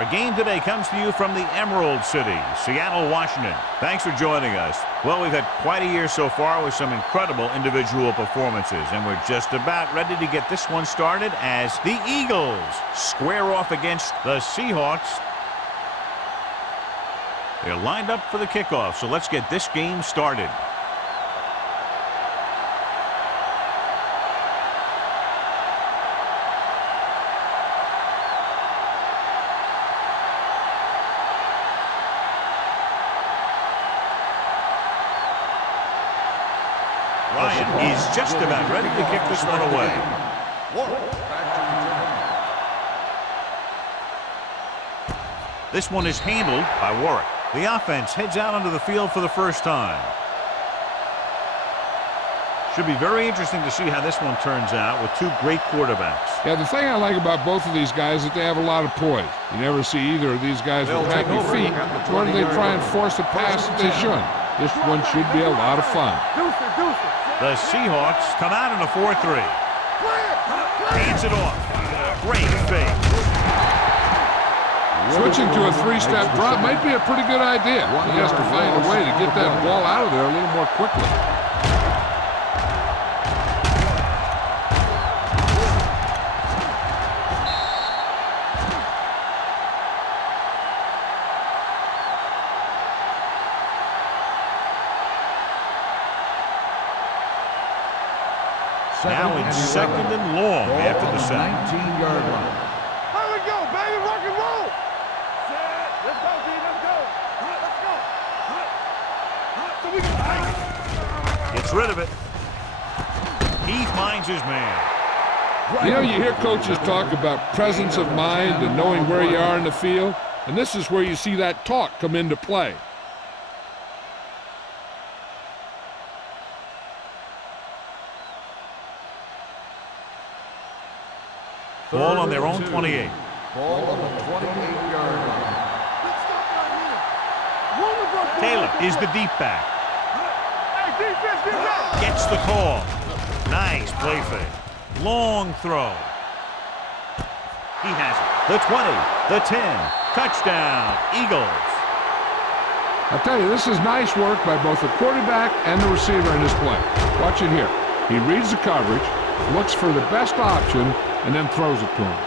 Our game today comes to you from the Emerald City, Seattle, Washington. Thanks for joining us. Well, we've had quite a year so far with some incredible individual performances, and we're just about ready to get this one started as the Eagles square off against the Seahawks. They're lined up for the kickoff, so let's get this game started. Ryan is just about ready to kick this one away. This one is handled by Warwick. The offense heads out onto the field for the first time. Should be very interesting to see how this one turns out with two great quarterbacks. Yeah, the thing I like about both of these guys is that they have a lot of poise. You never see either of these guys with happy feet, nor do they try and force a pass that they shouldn't. This one should be a lot of fun. The Seahawks come out in a 4-3. Hands it off. Great fake. Switching to a three-step drop might be a pretty good idea. He has to find a way to get that ball out of there a little more quickly. Now it's second and long after the sack. 19-yard line. Here we go, baby, rock and roll. Let's go, D, let's go. So we can Gets rid of it. He finds his man. You know, you hear coaches talk about presence of mind and knowing where you are in the field, and this is where you see that talk come into play. Ball on their own 28. Ball on the 28-yard line. Let's stop right here. Taylor is the deep back. Hey, defense, get ready. Gets the call. Nice play fake. Long throw. He has it. The 20, the 10. Touchdown, Eagles. I'll tell you, this is nice work by both the quarterback and the receiver in this play. Watch it here. He reads the coverage, looks for the best option, and then throws it to him.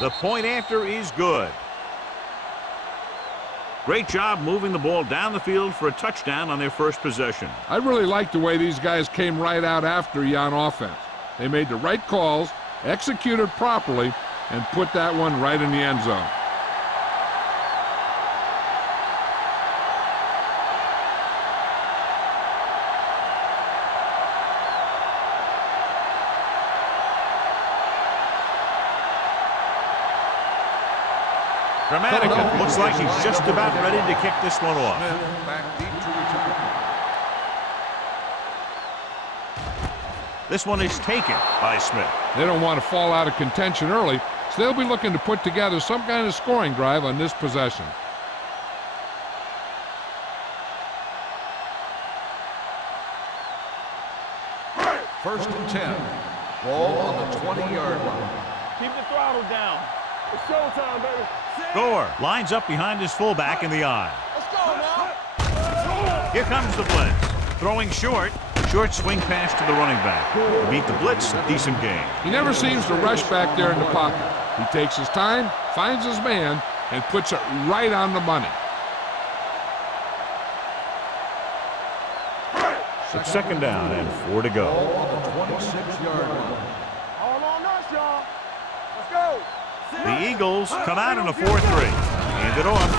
The point after is good. Great job moving the ball down the field for a touchdown on their first possession. I really like the way these guys came right out after you on offense. They made the right calls, executed properly, and put that one right in the end zone. Dramatica looks like he's just about ready to kick this one off. Back deep to return. This one is taken by Smith. They don't want to fall out of contention early, so they'll be looking to put together some kind of scoring drive on this possession. First and 10. Ball on the 20-yard line. Keep the throttle down. It's showtime, baby. Gore lines up behind his fullback in the eye. Let's go now. Here comes the blitz. Throwing short. Short swing pass to the running back. Beat the blitz. Decent game. He never seems to rush back there in the pocket. He takes his time, finds his man, and puts it right on the money. It's second down and 4 to go. Ball on the 26-yard line. All on us, y'all. Let's go. The Eagles come out in a 4-3. Hand it off.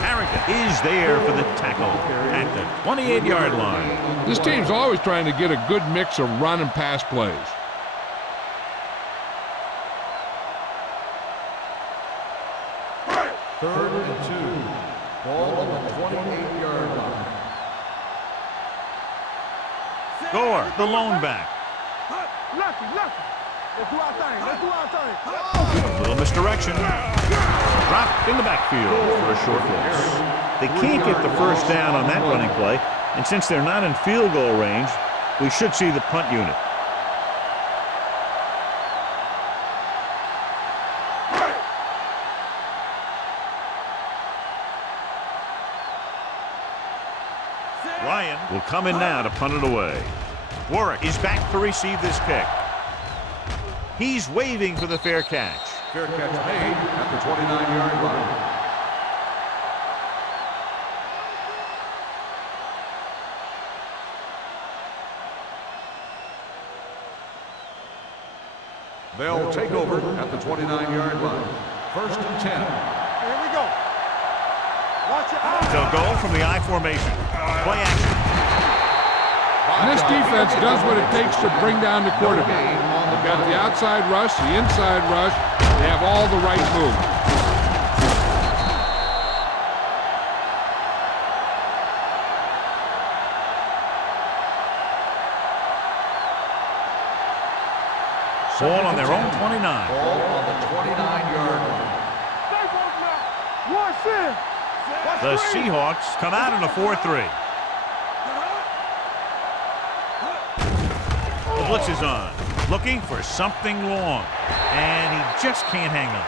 Harrington is there for the tackle at the 28-yard line. This team's always trying to get a good mix of run and pass plays. Gore, the lone back. Lucky. Let's do our thing. A little misdirection. Dropped in the backfield for a short loss. They can't get the first down on that running play, and since they're not in field goal range, we should see the punt unit. Ryan will come in now to punt it away. Warwick is back to receive this kick. He's waving for the fair catch. Fair catch made at the 29-yard line. They'll take over at the 29-yard line. 1st and 10. Here we go. Watch it out. They'll go from the I formation. Play action. And this defense does what it takes to bring down the quarterback. They've got the outside rush, the inside rush. They have all the right moves. Ball on their own 29. Ball on the 29-yard line. Watch it. The Seahawks come out in a 4-3. The blitz is on, looking for something long, and he just can't hang on.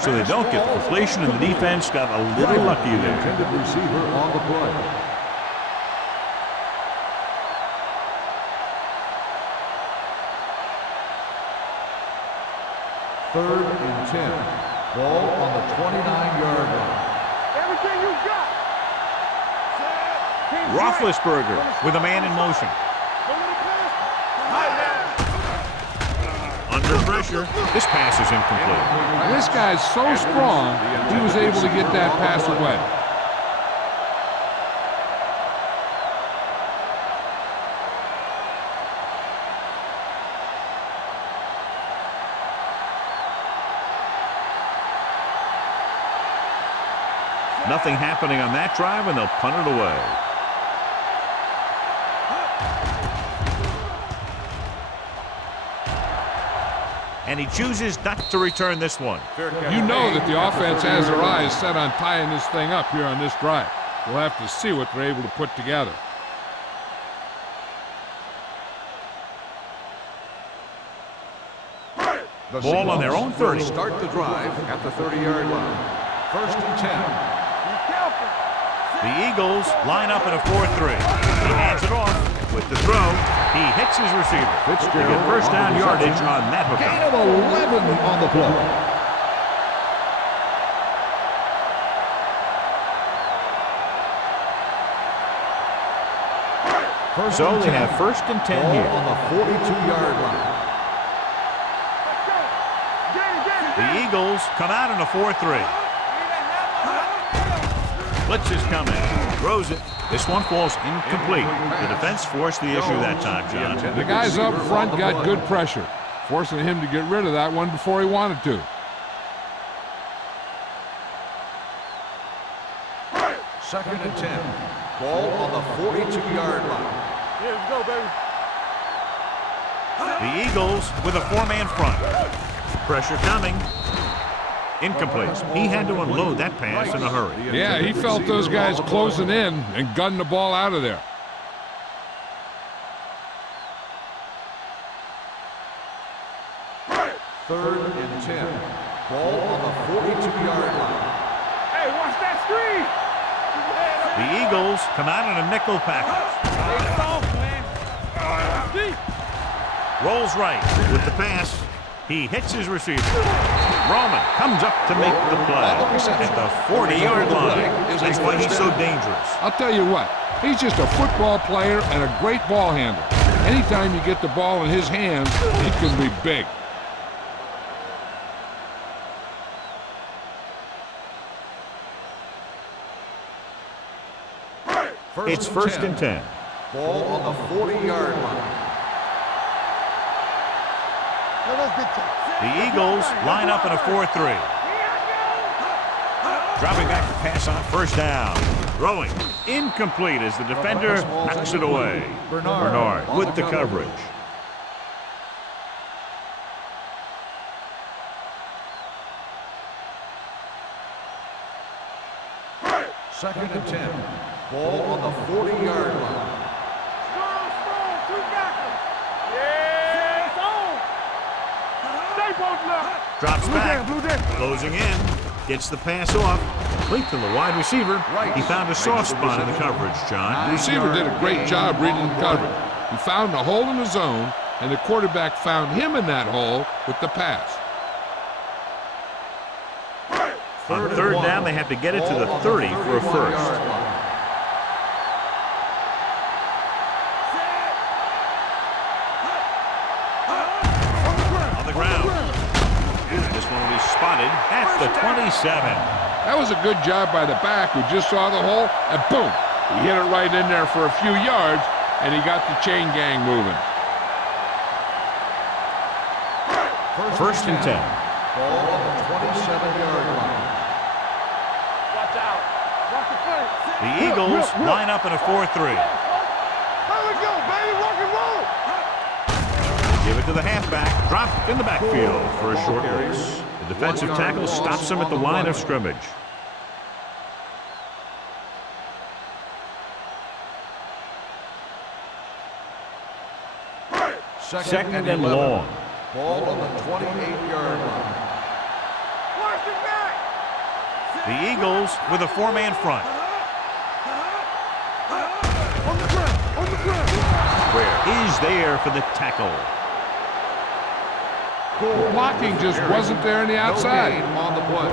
So they don't get the completion, and the defense got a little lucky there. Intended receiver on the play. Third and 10. Ball on the 29-yard line. Everything you got. Roethlisberger with a man in motion. Under pressure, this pass is incomplete. This guy's so strong, he was able to get that pass away. Nothing happening on that drive, and they'll punt it away. And he chooses not to return this one. You know that the offense has their eyes set on tying this thing up here on this drive. We'll have to see what they're able to put together. Ball on their own 30. Start the drive at the 30-yard line. 1st and 10. The Eagles line up in a 4-3. He hands it off with the throw. He hits his receiver. They get first down yardage on that hookup. Gain of 11 on the play. So they have 1st and 10 here. On the 42-yard line. The Eagles come out in a 4-3. Blitz is coming. Throws it. This one falls incomplete. The defense forced the issue that time, John. The guys up front got good pressure, forcing him to get rid of that one before he wanted to. 2nd and 10. Ball on the 42-yard line. Here we go, baby. The Eagles with a 4-man front. Pressure coming. Incomplete. He had to unload that pass in a hurry. Yeah, he felt those guys closing in and gunned the ball out of there. Third and 10. Ball on the 42-yard line. Hey, watch that screen. The Eagles come out in a nickel package. Rolls right with the pass. He hits his receiver. Roman comes up to make the play at the 40-yard line. That's why he's so dangerous. I'll tell you what, he's just a football player and a great ball handler. Anytime you get the ball in his hands, he can be big. It's 1st and 10. Ball on the 40-yard line. The Eagles line up in a 4-3. Dropping back to pass on first down. Throwing. Incomplete as the defender knocks it away. Bernard with the coverage. Second and 10. Ball on the 40-yard line. Strong, two backers. Yeah, it's on. Stay both left. Drops back. Closing in. Gets the pass off. Complete to the wide receiver. He found a soft spot in the coverage, John. The receiver did a great job reading the coverage. He found a hole in the zone, and the quarterback found him in that hole with the pass. On third down, they have to get it to the 30 for a first. On the ground. And this one will be spotted at the 27. That was a good job by the back who just saw the hole, and boom! He hit it right in there for a few yards, and he got the chain gang moving. First and 10. Ball on the 27-yard line. Watch out. Watch the play. The Eagles line up in a 4-3. There we go, baby. Rock and roll. Give it to the halfback. Dropped in the backfield for a short race. The defensive tackle stops him at the line of scrimmage. Second and long. Ball on the 28-yard line. Watch it back. The Eagles with a four-man front. On the ground. On the ground. Where is there for the tackle? The blocking just wasn't there on the outside. No gain on the play.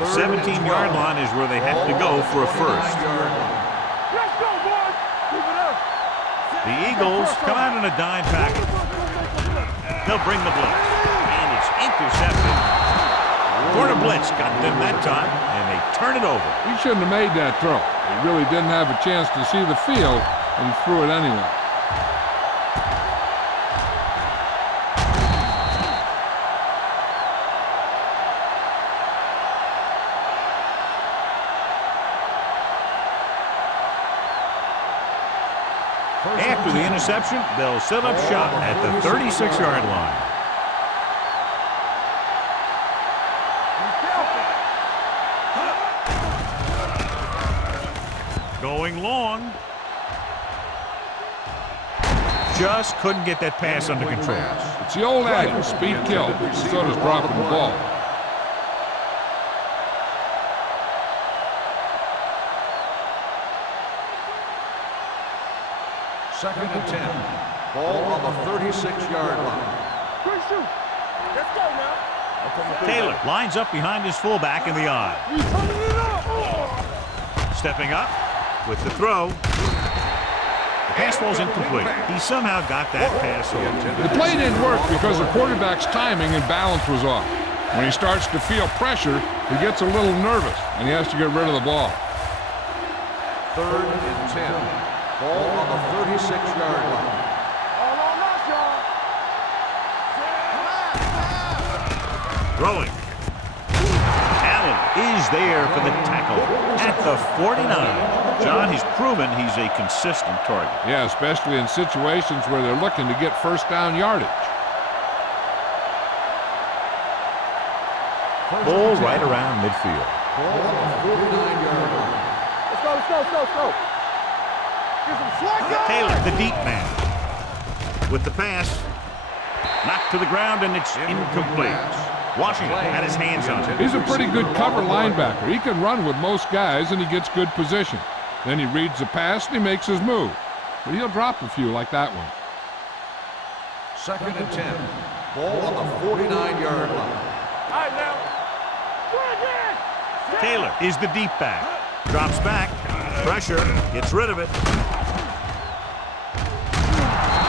The 17-yard line is where they have to go for a first. Let's go, boys. Keep it up. The Eagles come out in a dime package. They'll bring the blitz. And it's intercepted. Corner blitz got them that time, and they turn it over. He shouldn't have made that throw. He really didn't have a chance to see the field, and he threw it anyway. After the interception, they'll set up shop at the 36-yard line. Going long. Just couldn't get that pass under control. It's the old adage, speed kills. So does dropping the ball. Second and 10. Ball on the 36-yard line. Quick shoot. Let's go now. Taylor lines up behind his fullback in the eye. We turning it up. Stepping up with the throw. The pass falls incomplete. He somehow got that pass over. The play didn't work because the quarterback's timing and balance was off. When he starts to feel pressure, he gets a little nervous, and he has to get rid of the ball. Third and 10. Ball on the 36-yard line. All on us, y'all. Throwing. Allen is there for the tackle at the 49. John, he's proven he's a consistent target. Yeah, especially in situations where they're looking to get first down yardage. Ball right around midfield. Ball on the 49-yard line. Let's go, let's go, let's go, let's go. Get some slack on. Taylor, the deep man. With the pass. Knocked to the ground, and it's incomplete. Washington had his hands on it. He's a pretty good cover linebacker. He can run with most guys, and he gets good position. Then he reads the pass, and he makes his move. But he'll drop a few like that one. Second and 10. Ball on the 49-yard line. All right, now. Taylor is the deep back. Drops back. Pressure. Gets rid of it.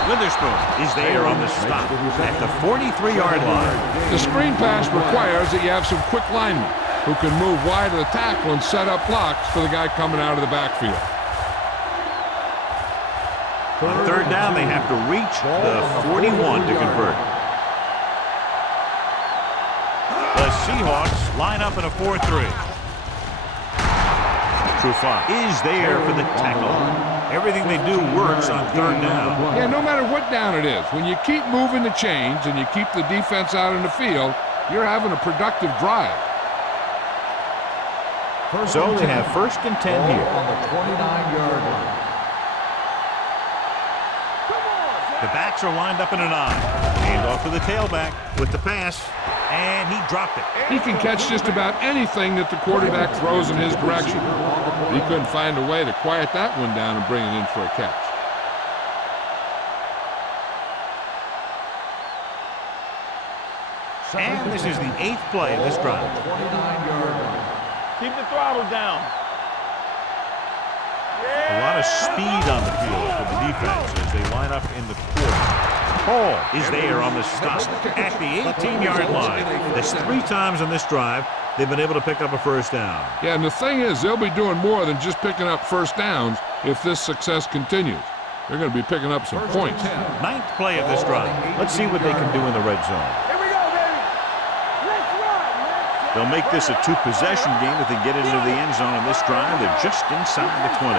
Witherspoon is there on the stop at the 43-yard line. The screen pass requires that you have some quick linemen who can move wide of the tackle and set up blocks for the guy coming out of the backfield. On third down, they have to reach the 41 to convert. The Seahawks line up in a 4-3. Trufant is there for the tackle. Everything they do works on third down. Yeah, no matter what down it is, when you keep moving the chains and you keep the defense out in the field, you're having a productive drive. So they have 1st and 10 here. On the 29-yard line. The backs are lined up in a 9. Hand off to the tailback with the pass, and he dropped it. He can catch just about anything that the quarterback throws in his direction. He couldn't find a way to quiet that one down and bring it in for a catch. And this is the 8th play of this drive. 29-yard line. Keep the throttle down. A lot of speed on the field for the defense as they line up in the quarter. Hall is there on the stop at the 18-yard line. That's 3 times on this drive they've been able to pick up a 1st down. Yeah, and the thing is, they'll be doing more than just picking up 1st downs if this success continues. They're going to be picking up some points. 9th play of this drive. Let's see what they can do in the red zone. Here we go, baby. Let's run, man. They'll make this a 2-possession game if they get into the end zone on this drive. They're just inside the 20.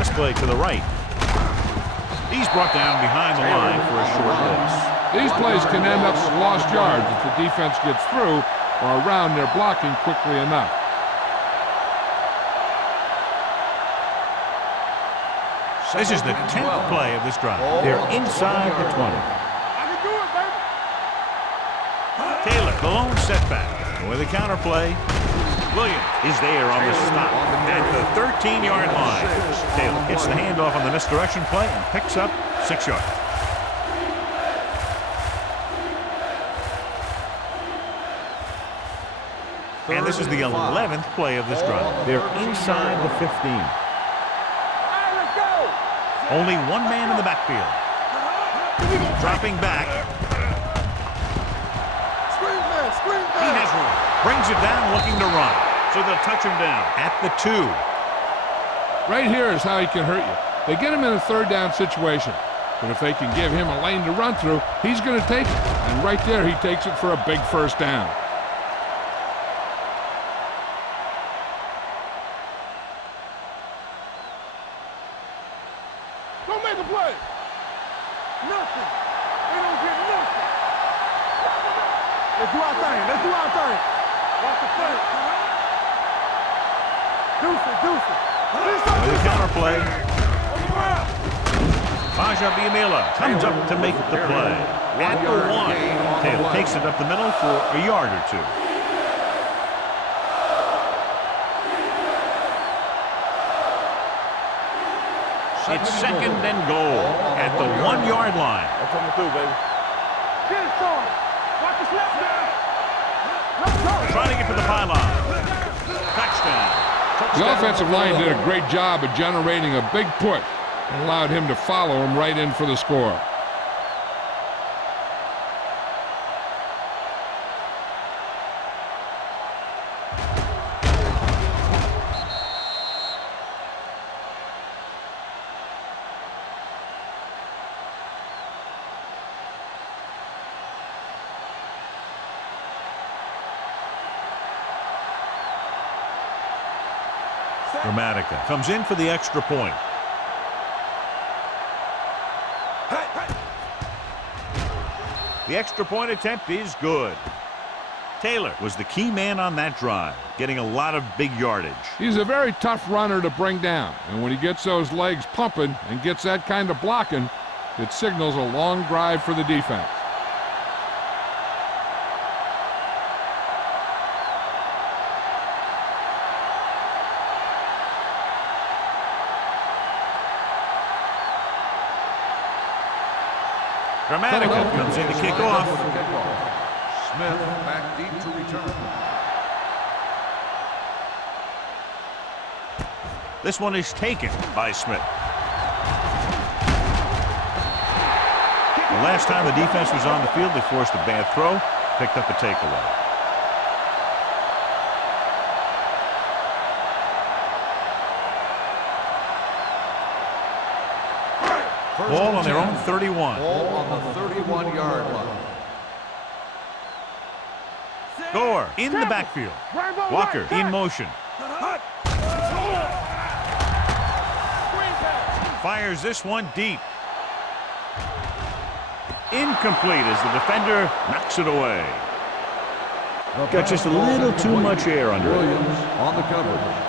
Pass play to the right. He's brought down behind the line for a short loss. These plays can end up with lost yards if the defense gets through or around their blocking quickly enough. This is the 10th play of this drive. They're inside the 20. I can do it, baby. Taylor, the lone setback. With a counter play, Williams is there on the stop at the 13-yard line. Taylor gets the handoff on the misdirection play and picks up 6 yards. And this is the 11th play of this drive. They're inside the 15. All right, let's go. Only one man in the backfield. Dropping back. Screen man, screen He man. has room. Brings it down looking to run. So they'll touch him down at the 2. Right here is how he can hurt you. They get him in a 3rd down situation. But if they can give him a lane to run through, he's going to take it. And right there, he takes it for a big 1st down. Don't make a play. Nothing. They don't get nothing. Let's do our thing. Let's do our thing. Watch the play. Deuce it, deuce it. With a counter play. Faja Biamila comes up to make the play. At the 1. Taylor takes it up the middle for a yard or 2. It's 2nd and goal at the 1-yard line. I'm coming through, baby. Get it, son. Watch the snap down. Let's go. Trying to get to the pylon. Touchdown. The offensive line did a great job of generating a big push and allowed him to follow him right in for the score. Gramatica comes in for the extra point. The extra point attempt is good. Taylor was the key man on that drive, getting a lot of big yardage. He's a very tough runner to bring down, and when he gets those legs pumping and gets that kind of blocking, it signals a long drive for the defense. Gramatica comes in to kick off. Smith back deep to return. This one is taken by Smith. The last time the defense was on the field, they forced a bad throw, picked up a takeaway. on their own 31. Ball on the 31-yard line. Gore in the backfield. Walker in motion. Fires this one deep. Incomplete as the defender knocks it away. Got just a little too much air under it. Williams on the coverage.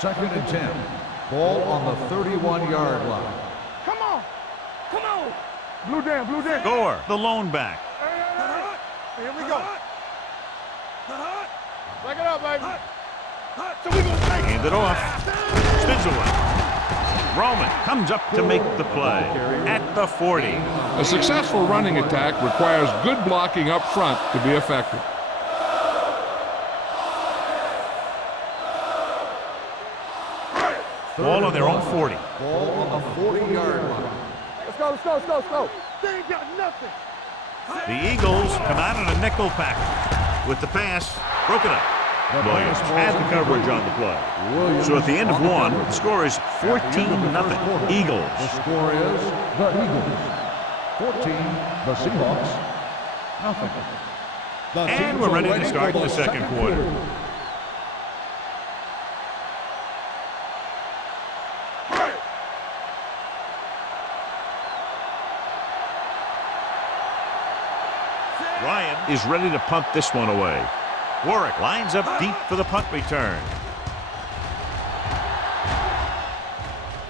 Second and 10. Ball on the 31-yard line. Come on. Come on. Blue down, blue down. Gore, the lone back. Here we go. Back it up, baby. So we gonna take Hand it off. Spins away. Roman comes up to make the play at the 40. A successful running attack requires good blocking up front to be effective. Ball on their own 40. Ball on the 40-yard line. Let's go, let's go, let's go, let's go. They ain't got nothing. The Eagles come out in a nickel package with the pass broken up. Williams had the coverage on the play. So at the end of one, the score is 14-0 Eagles. The score is the Eagles 14, the Seahawks nothing. And we're ready to start the second quarter. Ryan is ready to punt this one away. Warwick lines up deep for the punt return.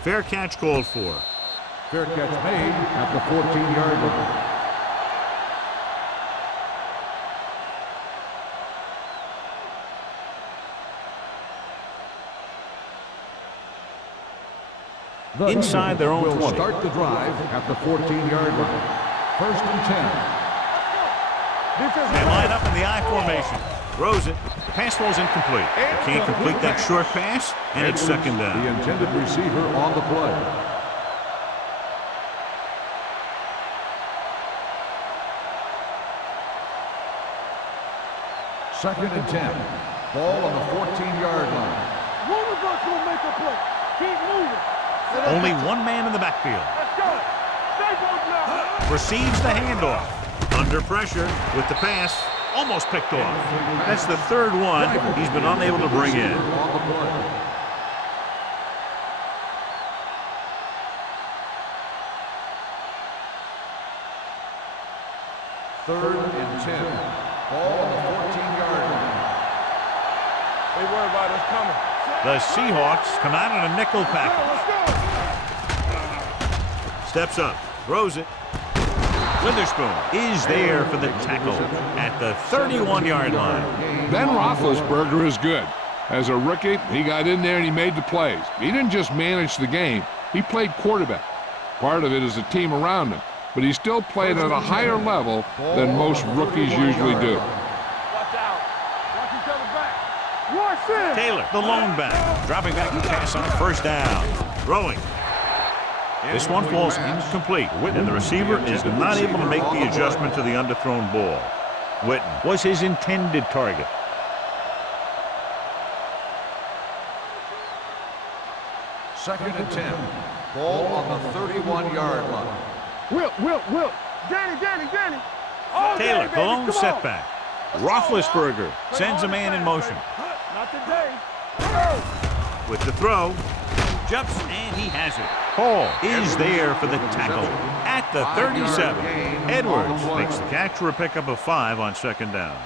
Fair catch called for. Fair catch made at the 14-yard line. Inside their own 20. Will start the drive at the 14-yard line. First and 10. They line up in the I formation. Throws it. The pass falls incomplete. They can't complete that short pass, and it's second down. The intended receiver on the play. Second and 10. Ball on the 14-yard line. One of us will make a play. Keep moving. Only one man in the backfield. Let's go. Stay both now. Receives the handoff. Under pressure with the pass. Almost picked off. That's the third one he's been unable to bring in. On the play. Third and 10. Ball on the 14-yard line. They worry about us coming. The Seahawks come out in a nickel package. Steps up. Throws it. Witherspoon is there for the tackle at the 31-yard line. Ben Roethlisberger is good. As a rookie, he got in there and he made the plays. He didn't just manage the game. He played quarterback. Part of it is the team around him, but he still played at a higher level than most rookies usually do. Watch out. Watch each other back. Watch in. Taylor, the lone back, dropping back to pass on first down. Throwing. This one falls incomplete, and the receiver is not able to make the adjustment to the underthrown ball. Witten was his intended target. Second and 10. Ball on the 31-yard line. Will. Danny. Oh, Taylor, Danny, the lone come on. setback. Roethlisberger sends a man in motion. Not today. With the throw, jumps, and he has it. Hall is there for the tackle at the 37. Edwards makes the catch for a pickup of 5 on second down.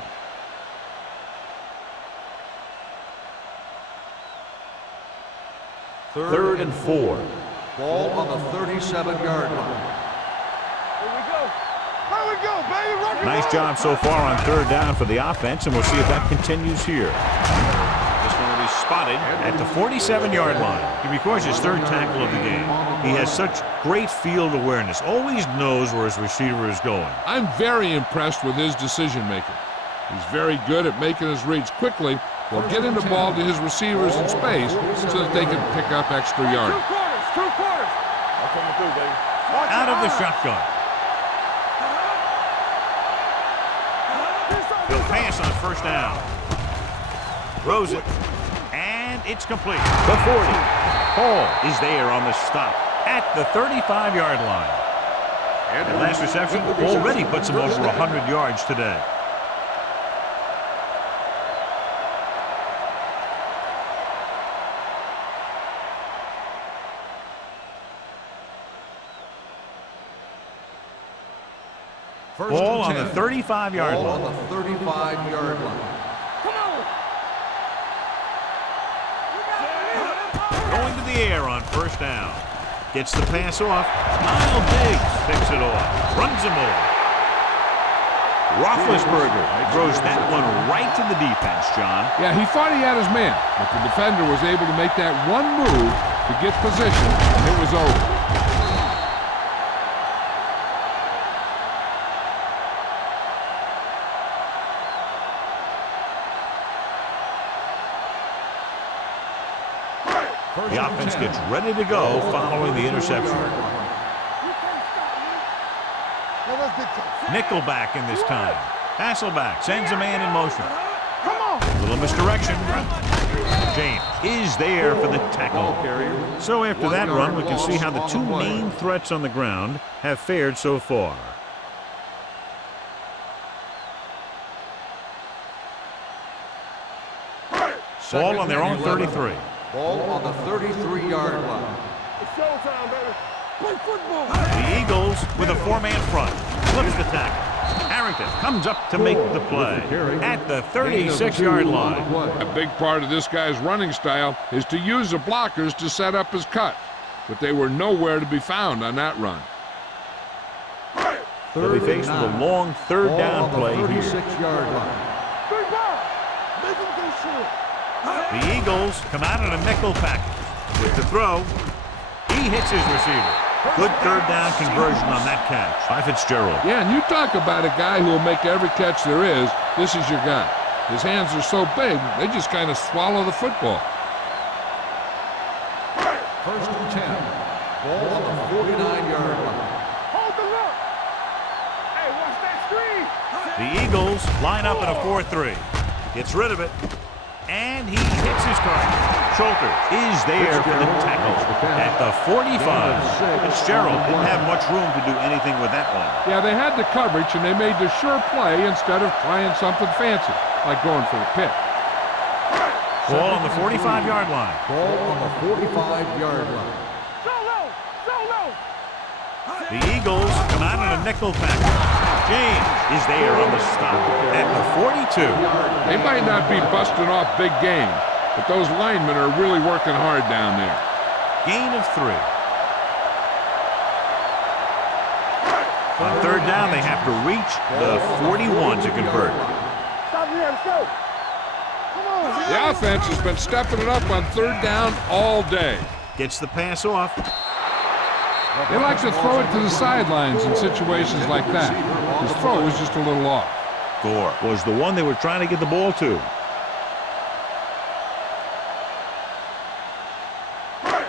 Third and 4. Ball on the 37-yard line. Here we go, baby. Rock Nice job so far on third down for the offense, and we'll see if that continues here. This one will be spotted at the 47-yard line. He records his third tackle of the game. He has such great field awareness, always knows where his receiver is going. I'm very impressed with his decision-making. He's very good at making his reads quickly while getting the ball to his receivers in space so that they can pick up extra yards. Two quarters. I'm coming through, baby. Out of the shotgun. He'll pass on first down. Throws it, and it's complete. The 40. Hall is there on the stop at the 35-yard line. And last reception already puts him over 100 yards today. Ball on the 35-yard line. Ball on the 35-yard line. Come on. Going to the air on first down. Gets the pass off. Miles Diggs picks it off. Runs him over. Roethlisberger throws that one right to the defense, John. Yeah, he thought he had his man, but the defender was able to make that one move to get position, and it was over. The offense gets ready to go following the interception. Nickelback in this time. Hasselback sends a man in motion. Little misdirection. James is there for the tackle. So after that run, we can see how the two main threats on the ground have fared so far. Ball on their own 33. Ball on the 33-yard line. It's showtime, baby. Play football. The Eagles with a four-man front. Flips the tackle. Harrington comes up to make the play at the 36-yard line. A big part of this guy's running style is to use the blockers to set up his cut, but they were nowhere to be found on that run. They'll be faced with a long third down play here. 36-yard line. Big ball. Make him go short. The Eagles come out in a nickel package. With the throw, he hits his receiver. Good third down conversion on that catch by Fitzgerald. Yeah, and you talk about a guy who will make every catch there is. This is your guy. His hands are so big, they just kind of swallow the football. First and 10. Ball on the 49-yard line. Hold the look. Hey, watch that screen. The Eagles line up in a 4-3. Gets rid of it, and he hits his target. Schulter is there for the tackle at the 45. Fitzgerald didn't have much room to do anything with that one. Yeah, they had the coverage, and they made the sure play instead of trying something fancy, like going for the pick. Ball on the 45-yard line. Ball on the 45-yard line. Solo. The Eagles come out in a nickel package. James is there on the stop at the 42. They might not be busting off big game, but those linemen are really working hard down there. Gain of 3. On third down, they have to reach the 41 to convert. Stop here. Let's go. Come on. The offense has been stepping it up on third down all day. Gets the pass off. They like to throw it to the sidelines in situations like that. His throw was just a little off. Gore was the one they were trying to get the ball to.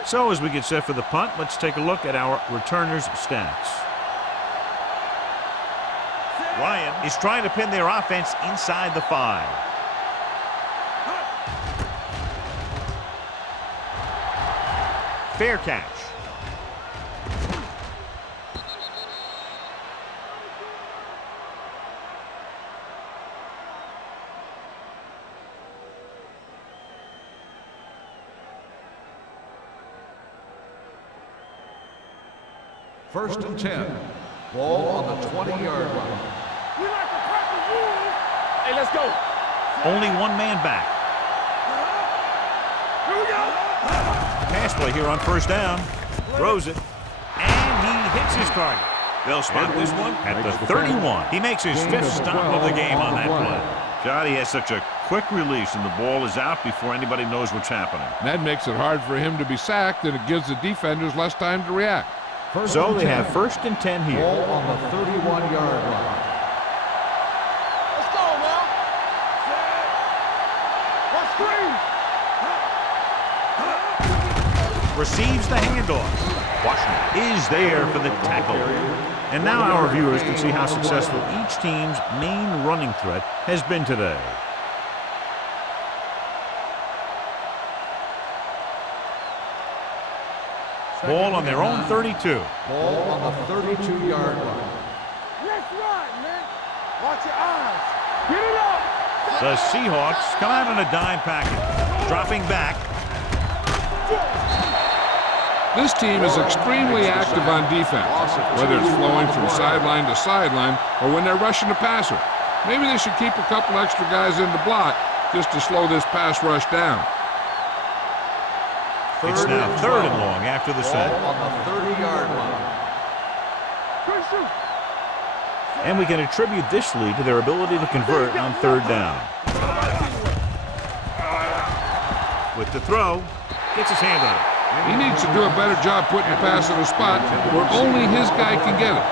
So as we get set for the punt, let's take a look at our returners' stats. Ryan is trying to pin their offense inside the 5. Fair catch. First and 10. Ball on the 20-yard line. We like to crack the rules. Hey, let's go. Only one man back. Here we go. Pass play here on first down. Throws it. And he hits his target. They'll spot this one at the 31. He makes his 5th stop of the game on that play. God, he has such a quick release, and the ball is out before anybody knows what's happening. That makes it hard for him to be sacked, and it gives the defenders less time to react. So they have first and 10 here. Ball on the 31-yard line. Let's go, man. What screen? Receives the handoff. Washington is there for the tackle. And now our viewers can see how successful each team's main running threat has been today. Ball on their own 32. Ball on the 32-yard line. Let's run, man. Watch your eyes. Get it up. The Seahawks come out on a dime package. Dropping back. This team is extremely active on defense, whether it's flowing from sideline to sideline or when they're rushing the passer. Maybe they should keep a couple extra guys in the block just to slow this pass rush down. It's now 3rd and long after the set. Ball on the 30-yard line. And we can attribute this lead to their ability to convert on 3rd down. With the throw, gets his hand on it. He needs to do a better job putting the pass in a spot where only his guy can get it.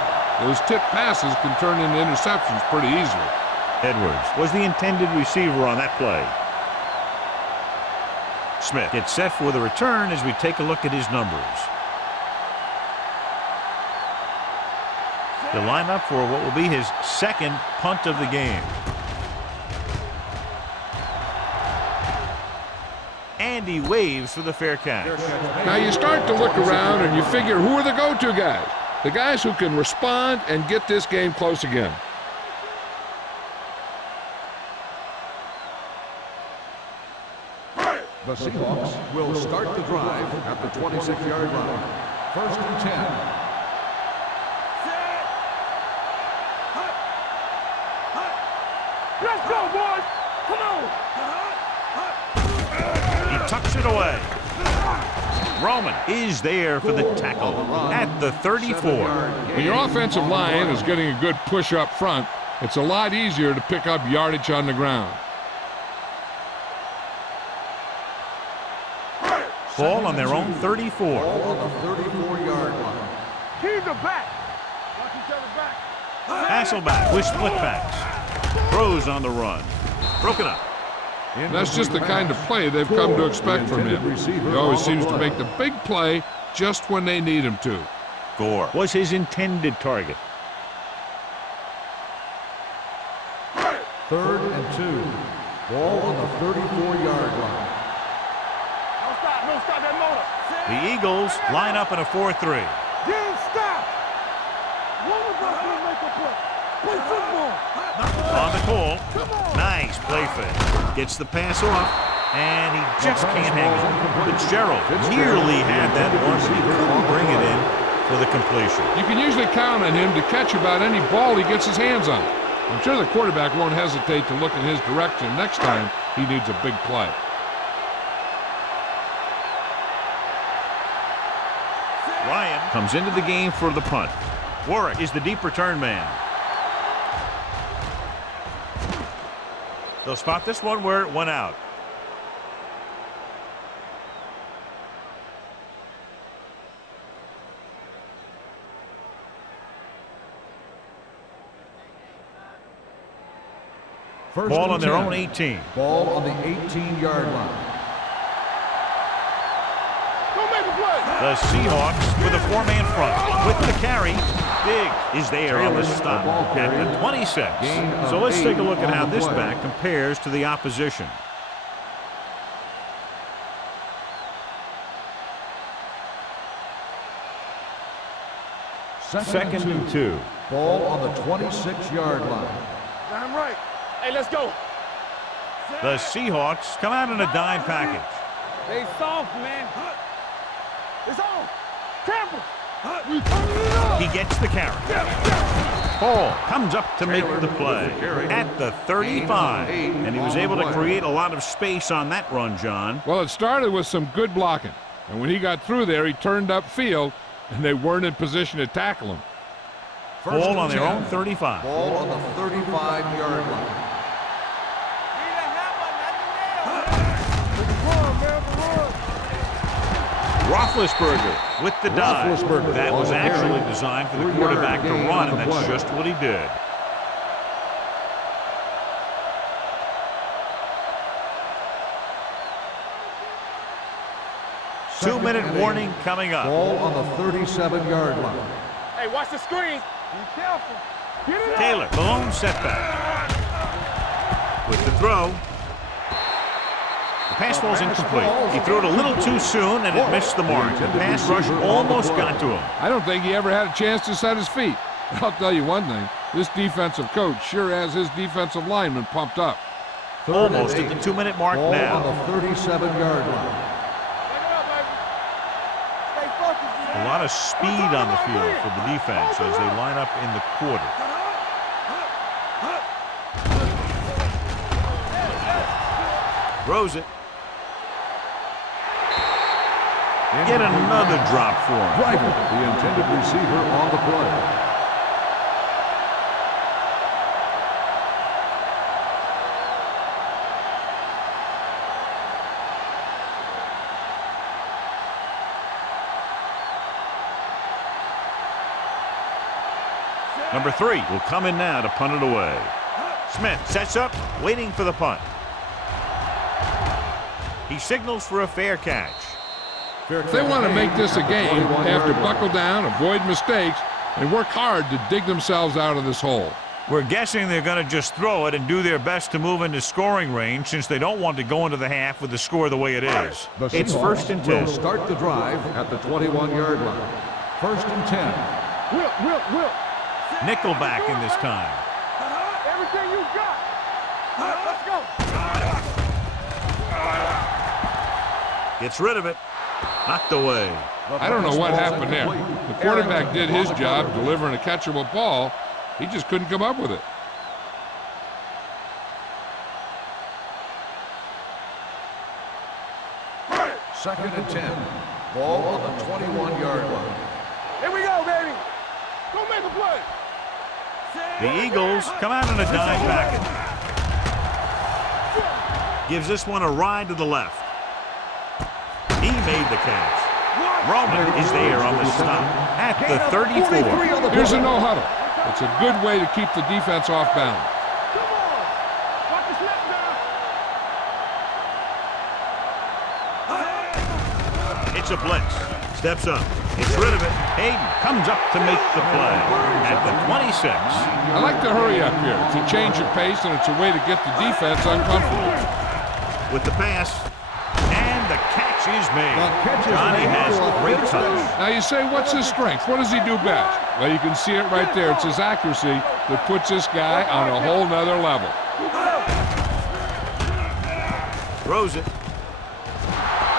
Those tip passes can turn into interceptions pretty easily. Edwards was the intended receiver on that play. Smith gets set for the return as we take a look at his numbers. He'll line up for what will be his 2nd punt of the game. And he waves for the fair catch. Now you start to look around and you figure, who are the go-to guys? The guys who can respond and get this game close again. The Seahawks will start the drive at the 26-yard line. 1st and 10. Let's go, boys. Come on. He tucks it away. Roman is there for the tackle at the 34. When your offensive line is getting a good push up front, it's a lot easier to pick up yardage on the ground. Ball on their own 34. Ball on the 34-yard line. Keep the back. Watch each other back. Hasselback with split backs. Throws on the run. Broken up. That's just the kind of play they've come to expect from him. He always seems to make the big play just when they need him to. Gore was his intended target. 3rd and 2. Ball on the 34-yard line. Don't stop that motor. The Eagles line up in a 4-3. Then stop. One of us will make a play. Play football. On the call. Nice play fake. Gets the pass off, and he just can't hang it. Fitzgerald nearly had that one, but he couldn't bring it in for the completion. You can usually count on him to catch about any ball he gets his hands on. I'm sure the quarterback won't hesitate to look in his direction next time he needs a big play. Ryan comes into the game for the punt. Warwick is the deep return man. They'll spot this one where it went out. Ball on their own 18. Ball on the 18-yard line. The Seahawks with a 4-man front. With the carry, Diggs is there on the stop at the 26. So let's take a look at how this back compares to the opposition. Second and 2. Ball on the 26-yard line. I'm right. Hey, let's go. The Seahawks come out in a dime package. They soft, man. It's on. Campbell. He gets the carry. Hall comes up to make the play at the 35. And he was able to create a lot of space on that run, John. Well, it started with some good blocking. And when he got through there, he turned upfield, and they weren't in position to tackle him. Ball on their own 35. Ball on the 35-yard line. Roethlisberger with the dive. That was actually designed for the quarterback to run, and that's just what he did. Two-minute warning coming up. Ball on the 37-yard line. Hey, watch the screen. Be careful. Get it Taylor, the lone setback. With the throw. The pass falls incomplete. He threw it a little too soon, and it missed the mark. The pass rush almost got to him. I don't think he ever had a chance to set his feet. I'll tell you one thing. This defensive coach sure has his defensive linemen pumped up. Almost at the 2-minute mark Ball now. on the 37-yard line. A lot of speed on the field for the defense as they line up in the quarter. Throws it. Yet another drop for him. Driver, the intended receiver on the play. Number 3 will come in now to punt it away. Smith sets up, waiting for the punt. He signals for a fair catch. If they want to make this a game, they have to buckle down, avoid mistakes, and work hard to dig themselves out of this hole. We're guessing they're going to just throw it and do their best to move into scoring range since they don't want to go into the half with the score the way it is. It's 1st and 10. Will start the drive at the 21-yard line. 1st and 10. Will. Nickelback in this time. Everything you got. Let's go. Gets rid of it. Knocked away. I don't know what happened there. The quarterback did his job delivering a catchable ball. He just couldn't come up with it. Second and 10. Ball on the 21-yard line. Here we go, baby. Go make a play. The Eagles come out in a dime package. Gives this one a ride to the left. He made the catch. Roman is there on the stop at the 34. Here's a no-huddle. It's a good way to keep the defense off balance. Come on. Watch the snap down. It's a blitz. Steps up. Gets rid of it. Hayden comes up to make the play at the 26. I like to hurry up here. It's a change of pace, and it's a way to get the defense uncomfortable. With the pass, and the catch is made. Johnny has great touch. Now you say, what's his strength? What does he do best? Well, you can see it right there. It's his accuracy that puts this guy on a whole nother level. Throws it.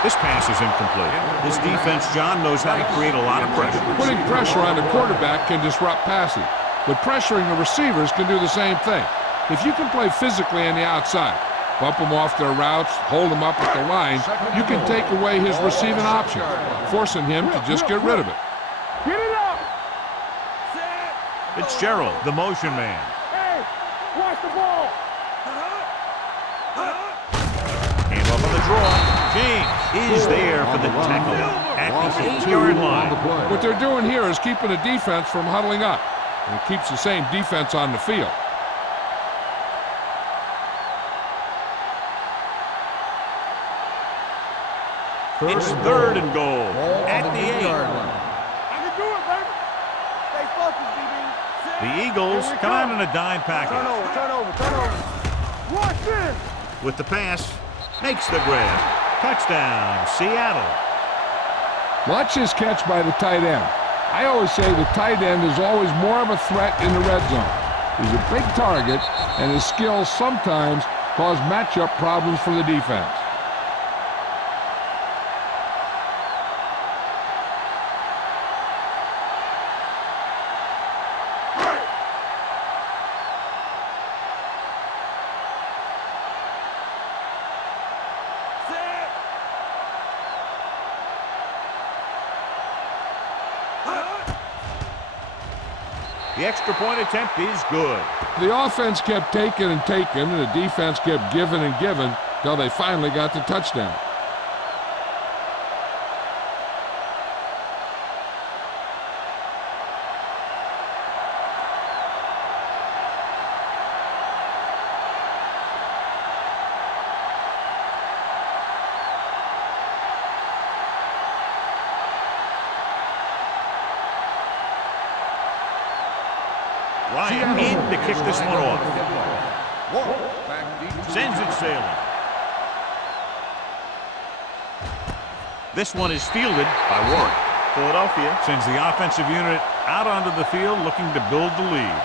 This pass is incomplete. This defense, John, knows how to create a lot of pressure. Putting pressure on the quarterback can disrupt passing, but pressuring the receivers can do the same thing. If you can play physically on the outside, bump them off their routes, hold them up at the line, you can take away his receiving option, forcing him to just get rid of it. Get it up. Fitzgerald, the motion man. Hey, watch the ball. Came up on the draw. James is there for the tackle at the 8-yard line. What they're doing here is keeping the defense from huddling up, and it keeps the same defense on the field. It's 3rd and goal at the 8. I can do it, baby. Stay focused, DB. The Eagles come out in a dime package. Turn over. Watch this. With the pass, makes the grab. Touchdown, Seattle. Watch this catch by the tight end. I always say the tight end is always more of a threat in the red zone. He's a big target, and his skills sometimes cause matchup problems for the defense. The extra point attempt is good. The offense kept taking and taking, and the defense kept giving and giving till they finally got the touchdown. Ryan in to kick this one off. Sends it sailing. This one is fielded by Warren. Philadelphia Sends the offensive unit out onto the field looking to build the lead.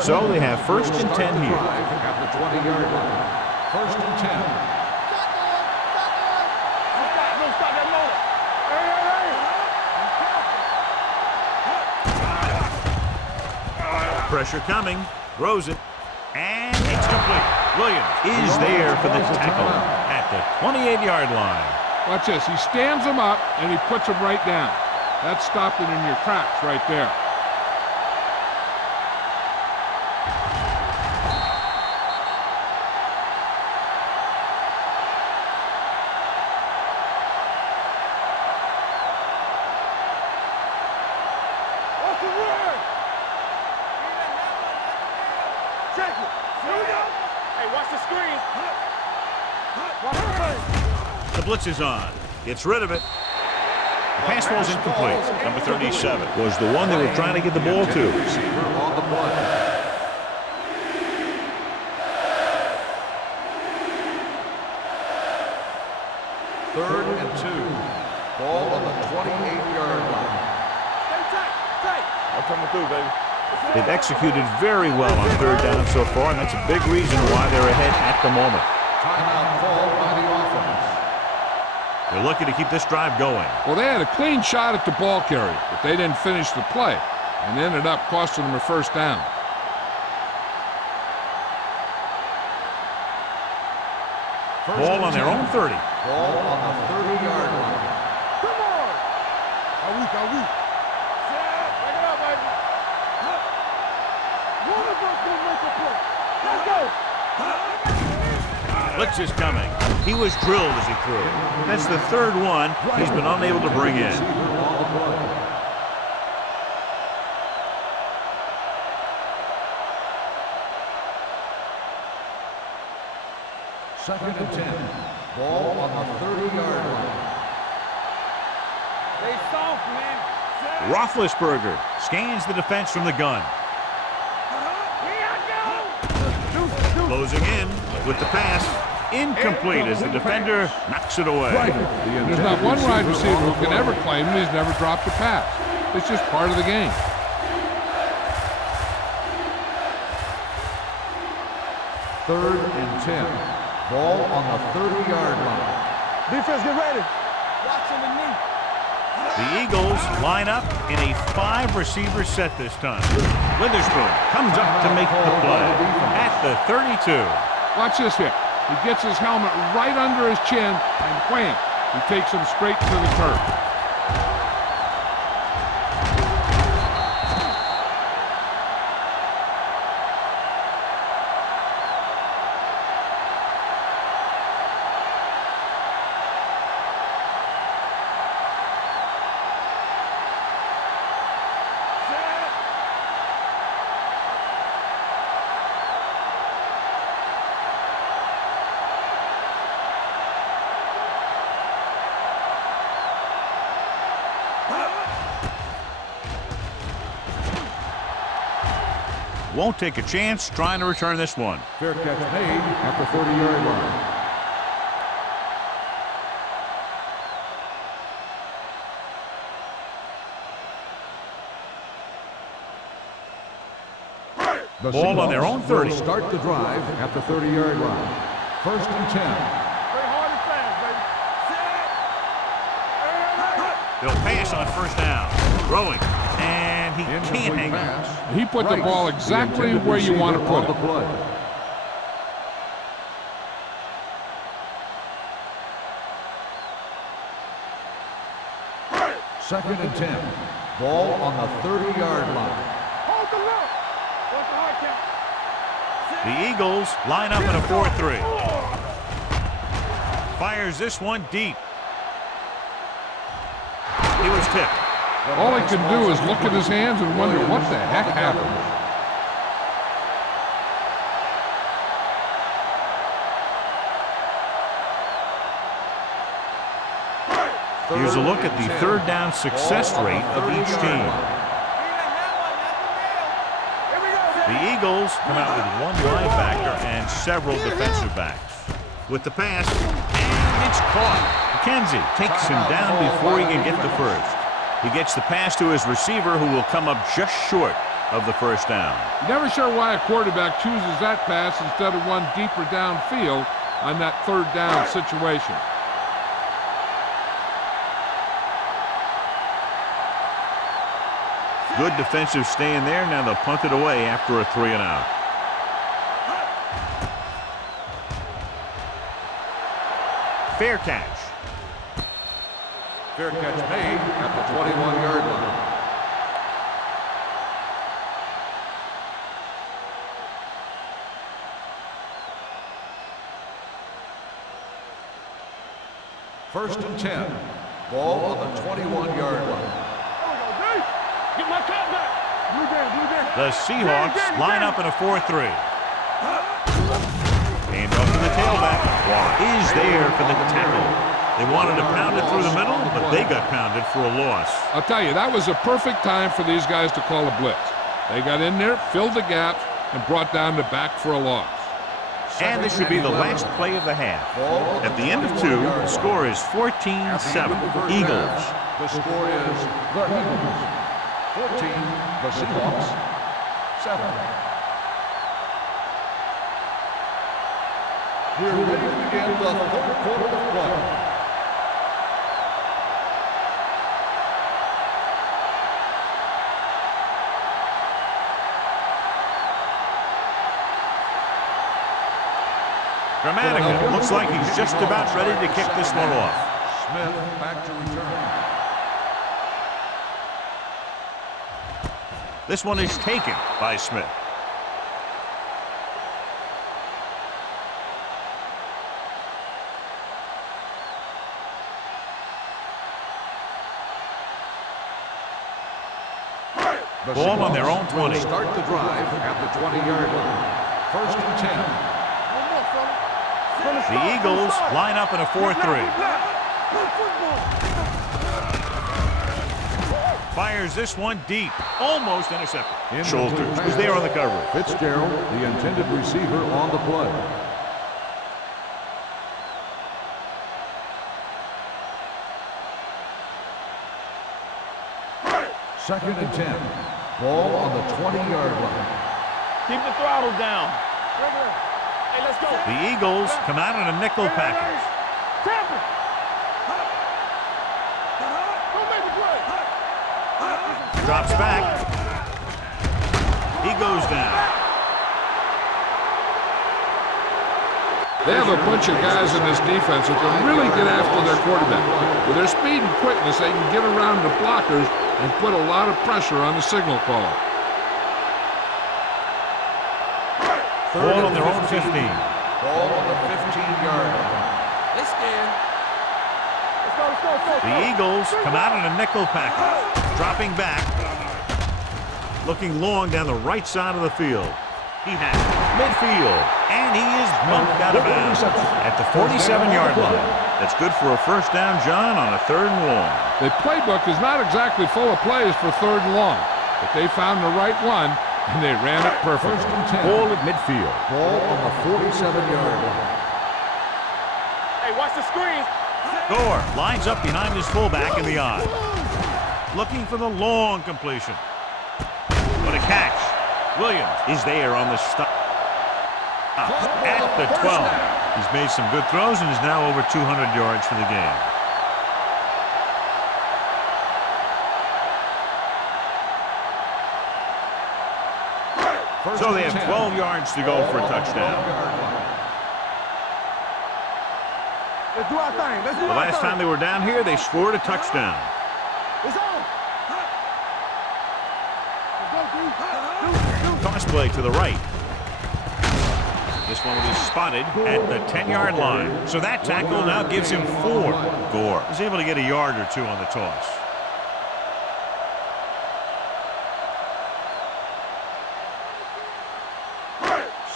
So they have first and 10 here. At the 20-yard line. First and 10. Don't stop that motor. Hey. Pressure coming. Throws it. And it's complete. Williams is there for the tackle at the 28-yard line. Watch this. He stands him up, and he puts him right down. That's stopping in your tracks right there. What's the word? Check it. Here we go. Hey, watch the screen. Watch the play. The blitz is on. Gets rid of it. The pass ball's incomplete. Number 37 was the one they were trying to get the ball to. Receiver on the play. Third and 2. Ball on the 28-yard line. Stay tight. Tight. I'm coming through, baby. They've executed very well on third down so far, and that's a big reason why they're ahead at the moment. Timeout called by the offense. They're looking to keep this drive going. Well, they had a clean shot at the ball carrier, but they didn't finish the play and ended up costing them a first down. Ball on their own 30. Ball on the 30-yard line. Come on. Are we? Set. Back it up, baby. One of us will make a play. Let's go. Blitz is coming. He was drilled as he threw. That's the third one he's been unable to bring in. Receiver on the play. Second and 10. Ball on the 30-yard line. Stay soft, man. Set. Roethlisberger scans the defense from the gun. Here I go. Closing in with the pass. Incomplete as the defender knocks it away. There's not one wide receiver who can ever claim he's never dropped a pass. It's just part of the game. Third and 10. Ball on the 30-yard line. Defense, get ready. Watch underneath. The Eagles line up in a 5-receiver set this time. Witherspoon comes up to make the play at the 32. Watch this hit. He gets his helmet right under his chin, and wham, he takes him straight to the turf. Won't take a chance trying to return this one. Fair catch made at the 30-yard line. The Ball on their Seahawks own 30. will start the drive at the 30-yard line. First and 10. Play hard and fast, baby. Set. They'll pass on first down. Throwing. And he can't hang on. Pass. He put the ball exactly where you want to put on the it. play. Second and 10. Ball on the 30-yard line. Hold the look. What's the high count? The Eagles line up in a 4-3. Fires this one deep. He was tipped. All he can do is look at his hands and wonder what the heck happened. Here's a look at the third down success rate of each team. The Eagles come out with one linebacker and several defensive backs. With the pass, and it's caught. McKenzie takes him down before he can get the first. He gets the pass to his receiver, who will come up just short of the first down. Never sure why a quarterback chooses that pass instead of one deeper downfield on that third down situation. Good defensive stand there. Now they'll punt it away after a 3-and-out. Fair catch. Fair catch made at the 21-yard line. First and 10. Ball on the 21-yard line. Get my cat back. The Seahawks line up in a 4-3. Hand off to the tailback. Is there for the tackle. They wanted to pound it through the middle, but they got pounded for a loss. I'll tell you, that was a perfect time for these guys to call a blitz. They got in there, filled the gaps, and brought down the back for a loss. And this should be the last play of the half. At the end of 2, the score is 14-7. Eagles. The score is the Eagles 14, the Seahawks 7. We're ready to begin the third quarter of play. Dramatica looks like he's just about ready to kick this one off. Smith back to return. This one is taken by Smith. Ball on their own 20. Start the drive at the 20-yard line. First and 10. The Eagles line up in a 4-3. Fires this one deep. Almost intercepted. Schulters was there on the cover. Fitzgerald, the intended receiver, on the play. Second and 10. Ball on the 20-yard line. Keep the throttle down. Hey, let's go. The Eagles come out in a nickel package. Drops back. He goes down. They have a bunch of guys in this defense who can really get after their quarterback. With their speed and quickness, they can get around the blockers and put a lot of pressure on the signal caller. Ball on their own 15. Ball on the 15-yard line. They scared. Let's go. The Eagles come out in a nickel package. Dropping back. Looking long down the right side of the field. He has midfield. And he is bumped out of bounds at the 47-yard line. That's good for a first down, John, on a 3rd and long. The playbook is not exactly full of plays for 3rd and long, but they found the right one, and they ran it perfect. First and 10. Ball at midfield. Ball on the 47-yard line. Hey, watch the screen. Gore lines up behind his fullback in the eye. Looking for the long completion. What a catch. Williams is there on the stop. At the 12. He's made some good throws and is now over 200 yards for the game. So they have 12 yards to go for a touchdown. Let's do our thing. Let's do The last time they were down here, they scored a touchdown. It's on. Toss play to the right. This one will be spotted at the 10-yard line. So that tackle now gives him 4. Gore was able to get a yard or 2 on the toss.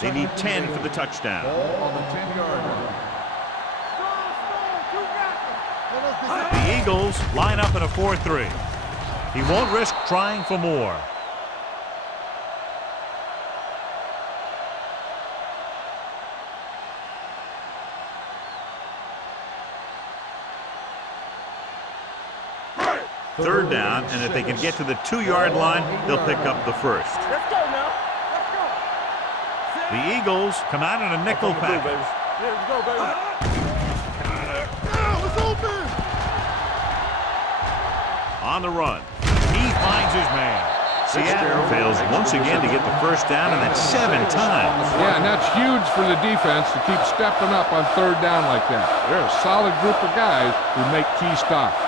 They need 10 for the touchdown. Ball on the 10-yard line. The Eagles line up in a 4-3. He won't risk trying for more. Third down, and if they can get to the 2-yard line, they'll pick up the first. Let's go now. Let's go. The Eagles come out in a nickel package. Yeah, let's go, baby. It's open. On the run. He finds his man. Seattle fails once again to get the first down, and that's 7 times. Yeah, and that's huge for the defense to keep stepping up on third down like that. They're a solid group of guys who make key stops.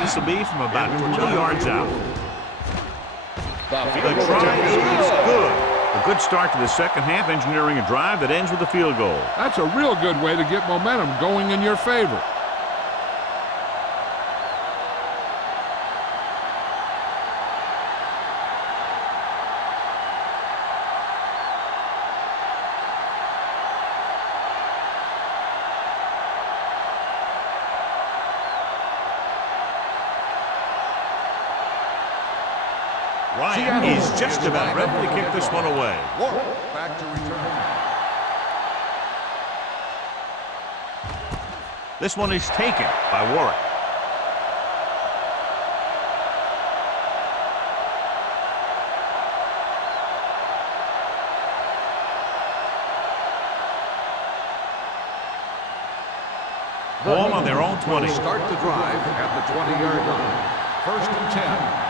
This will be from about 20 yards out. The try is good. A good start to the second half, engineering a drive that ends with a field goal. That's a real good way to get momentum going in your favor. Ryan is just about ready to kick this one away. Back to return. This one is taken by Warwick. Ball on their own 20. Start the drive at the 20-yard line. First and 10.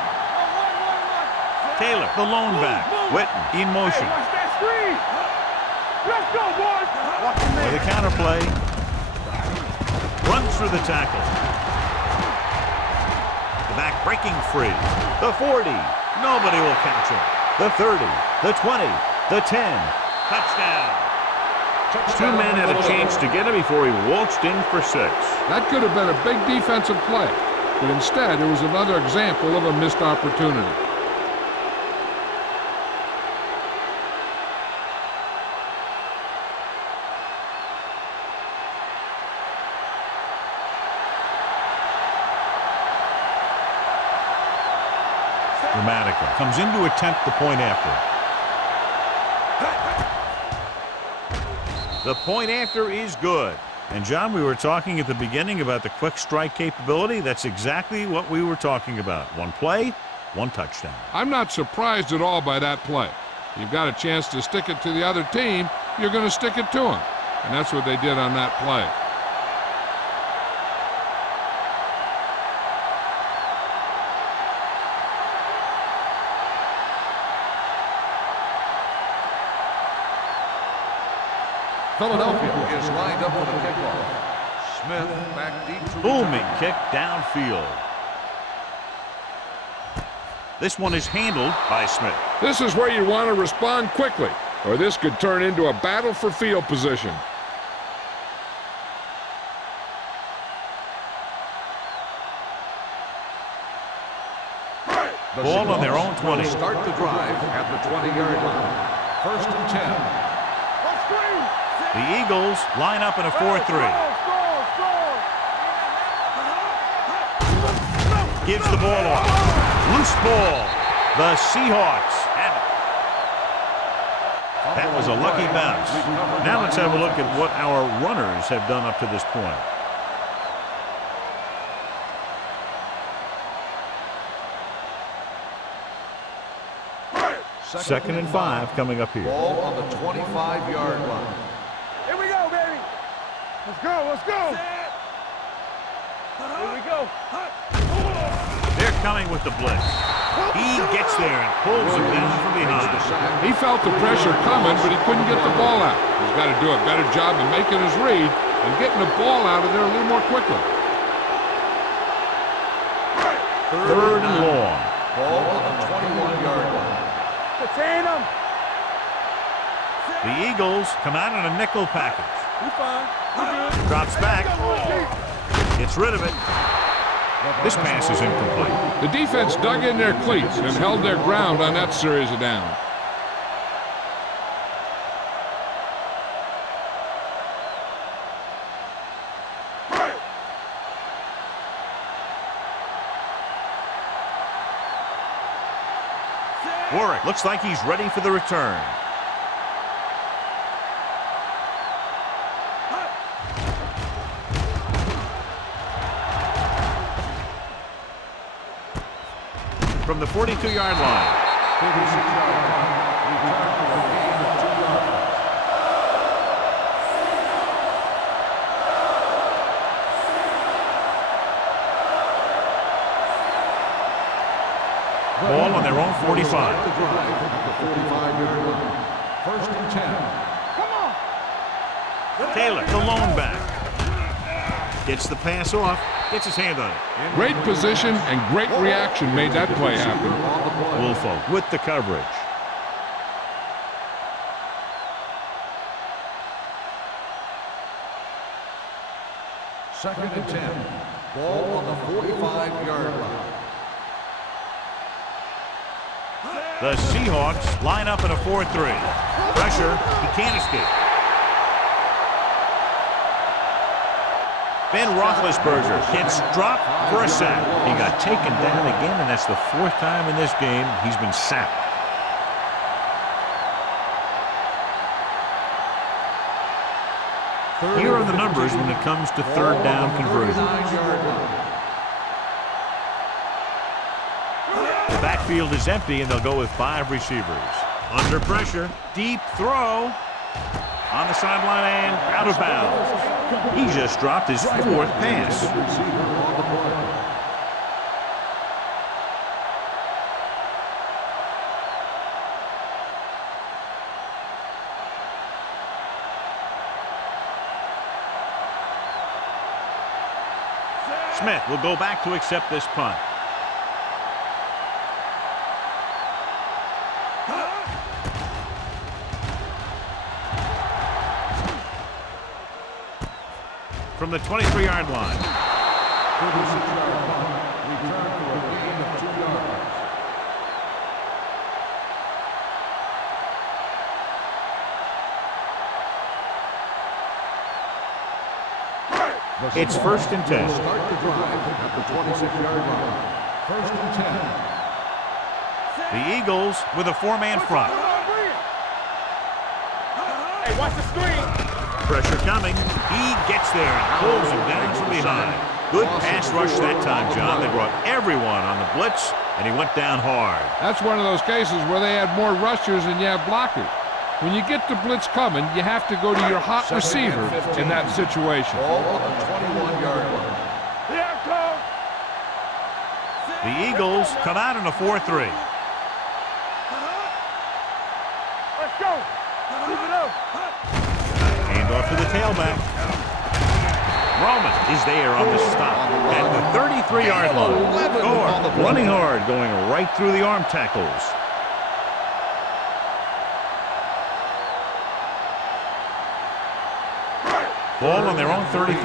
Taylor, the lone back. Witten in motion. Hey, watch that screen. Let's go, boys. With a counterplay. Runs through the tackle. The back breaking free. The 40. Nobody will catch him. The 30. The 20. The 10. Touchdown. 2 men had a chance to get him before he waltzed in for 6. That could have been a big defensive play, but instead it was another example of a missed opportunity. Dramatica comes in to attempt the point after. The point after is good. And John, we were talking at the beginning about the quick strike capability. That's exactly what we were talking about. One play, one touchdown. I'm not surprised at all by that play. You've got a chance to stick it to the other team, you're going to stick it to them. And that's what they did on that play. Philadelphia is lined up for the kickoff. Smith back deep to Booming kick downfield. This one is handled by Smith. This is where you want to respond quickly, or this could turn into a battle for field position. Ball on their own 20. Start the drive at the 20-yard line. First and 10. The Eagles line up in a 4-3. Gives the ball off. Loose ball. The Seahawks have it. That was a lucky bounce. Now let's have a look at what our runners have done up to this point. Second and 5 coming up here. Ball on the 25-yard line. Here we go, baby. Let's go, let's go. Here we go. They're coming with the blitz. He gets there and pulls him down from behind. He felt the pressure coming, but he couldn't get the ball out. He's got to do a better job of making his read and getting the ball out of there a little more quickly. Third and long. Ball on the 21-yard line. Contain him. The Eagles come out in a nickel package. We fine. We good. Drops back. Gets rid of it. This pass is incomplete. The defense dug in their cleats and held their ground on that series of downs. Warwick looks like he's ready for the return. from the 42-yard line. 36-yard line. Return for a gain of 2 yards. Ball on their own 45. Start the drive at the 45-yard line. 1st and 10. Come on. Taylor, the lone back. Gets the pass off, gets his hand on it. Great position and great reaction made that play happen. Woolfolk with the coverage. Second and 10. Ball on the 45-yard line. The Seahawks line up in a 4-3. Pressure, he can't escape. Ben Roethlisberger gets dropped for a sack. He got taken down again, and that's the 4th time in this game he's been sacked. Here are the numbers when it comes to 3rd down conversions. The backfield is empty, and they'll go with 5 receivers. Under pressure, deep throw. On the sideline and out of bounds. He just dropped his 4th pass. Smith will go back to accept this punt. From the 23-yard line. 36-yard line. Return for a gain of 2 yards. It's 1st and 10. Start the drive at the 26-yard line. 1st and 10. The Eagles with a 4-man front. Hey, watch the screen. Pressure coming. He gets there and pulls him down from behind. Good pass rush that time, John. They brought everyone on the blitz, and he went down hard. That's one of those cases where they had more rushers than you have blockers. When you get the blitz coming, you have to go to your hot receiver in that situation. Ball on the 21-yard line. Here it comes. The Eagles come out in a 4-3. Let's go. Keep it up. Handoff to the tailback. Roman is there on the stop at the 33-yard line. Gore running hard, going right through the arm tackles. Ball on their own 33.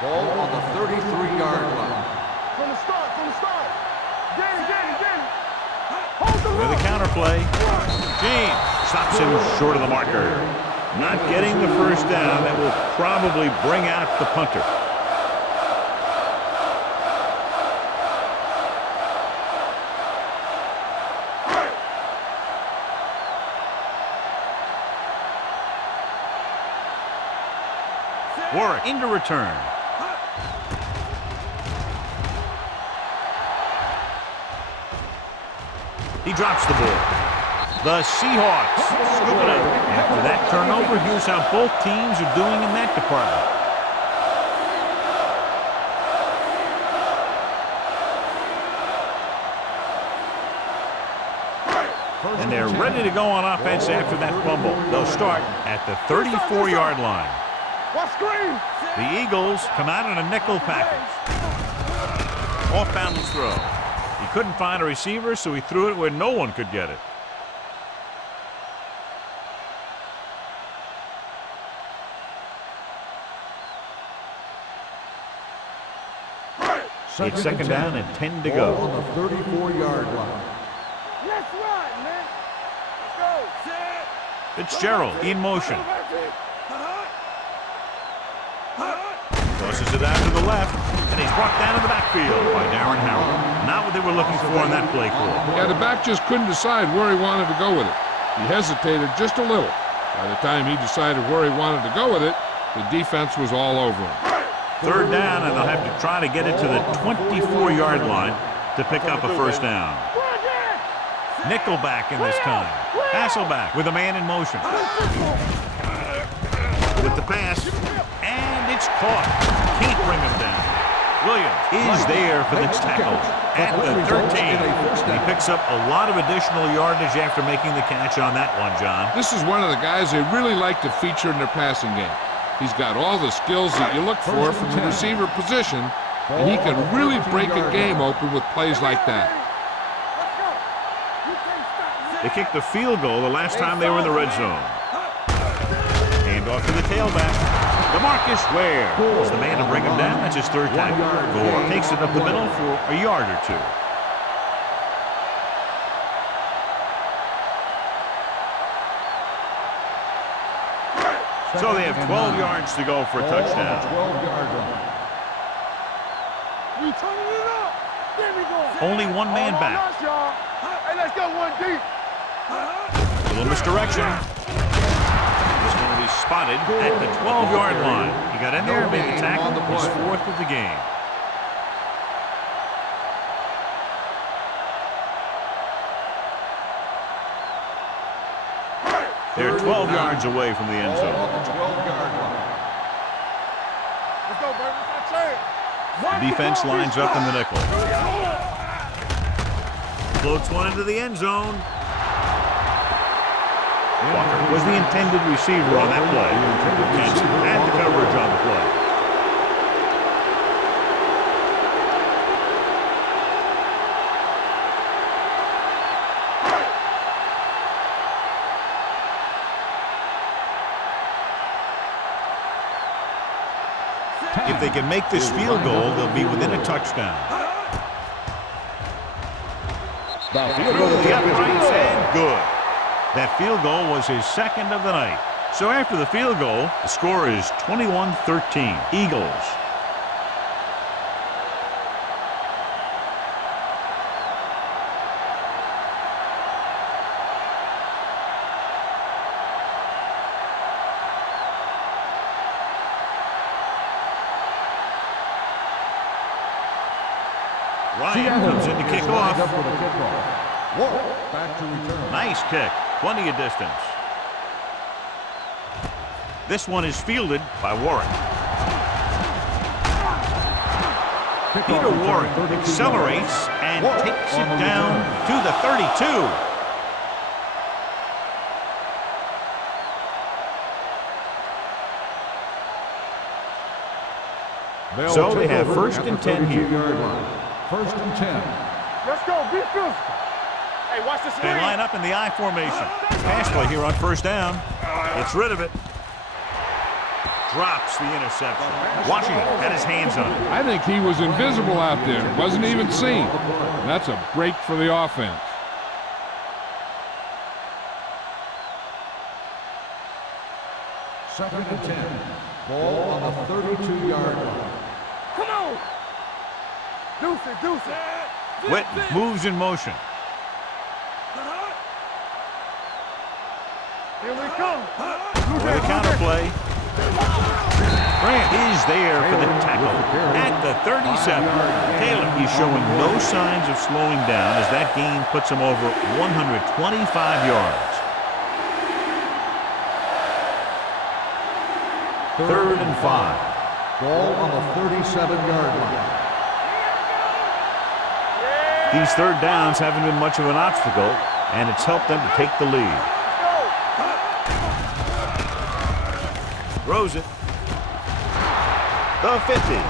Ball on the 33-yard line. From the start. Get it. Hold the With a counterplay, James stops him short of the marker. Not getting the 1st down. That will probably bring out the punter. Warwick into return. He drops the ball. The Seahawks scoop it up. After that turnover, here's how both teams are doing in that department. And they're ready to go on offense after that fumble. They'll start at the 34-yard line. What screen? The Eagles come out in a nickel package. Off-balance throw. He couldn't find a receiver, so he threw it where no one could get it. It's 2nd down and 10 to go. Ball on the 34-yard line. Let's run, man. Let's go. Fitzgerald in motion. Tosses it out to the left, and he's brought down in the backfield by Darren Howard. Not what they were looking for in that play call. Yeah, the back just couldn't decide where he wanted to go with it. He hesitated just a little. By the time he decided where he wanted to go with it, the defense was all over him. 3rd down, and they'll have to try to get it to the 24-yard line to pick up a 1st down. Nickelback in this time. Hasselback with a man in motion. With the pass. And it's caught. Can't bring him down. Williams is there for the tackle at the 13. He picks up a lot of additional yardage after making the catch on that one, John. This is one of the guys they really like to feature in their passing game. He's got all the skills that you look for from the receiver position, and he can really break a game open with plays like that. They kicked the field goal the last time they were in the red zone. Hand off to the tailback. DeMarcus Ware is the man to bring him down. That's his third tackle. Gore takes it up the middle for a yard or two. So they have 12 yards to go for a touchdown. 12-yard line. We turning it up. There we go. Only one man back. Hey, let's go one deep. A little misdirection. He's going to be spotted at the 12-yard line. He got in there and made the tackle. His fourth of the game. They're 12 yards away from the end zone. On the 12-yard line. Let's go, baby. Let's go. The defense lines up in the nickel. Floats one into the end zone. Walker was the intended receiver on that play. Jensen had the coverage on the play. If they can make this field goal, they'll be within a touchdown. Through the uprights and good. That field goal was his second of the night. So after the field goal, the score is 21-13. Eagles. Ryan comes in to kick off. Back to return. Nice kick. Plenty of distance. This one is fielded by Warwick. Peter Warwick accelerates and takes it down to the 32. So they have first and 10 here. First and 10. Let's go. Be physical. Hey, watch the screen. They line up in the I formation. Pass play here on first down. Gets rid of it. Drops the interception. Washington had his hands on it. I think he was invisible out there. Wasn't even seen. That's a break for the offense. Second and 10. Ball on the 32-yard line. Come on. Deuce it, deuce it. Witten moves in motion. Here we come. For the counter play. Grant is there for the tackle at the 37. Taylor, he's showing no signs of slowing down as that gain puts him over 125 yards. Third and 5. Ball on the 37-yard line. These third downs haven't been much of an obstacle, and it's helped them to take the lead. Throws it. The 50.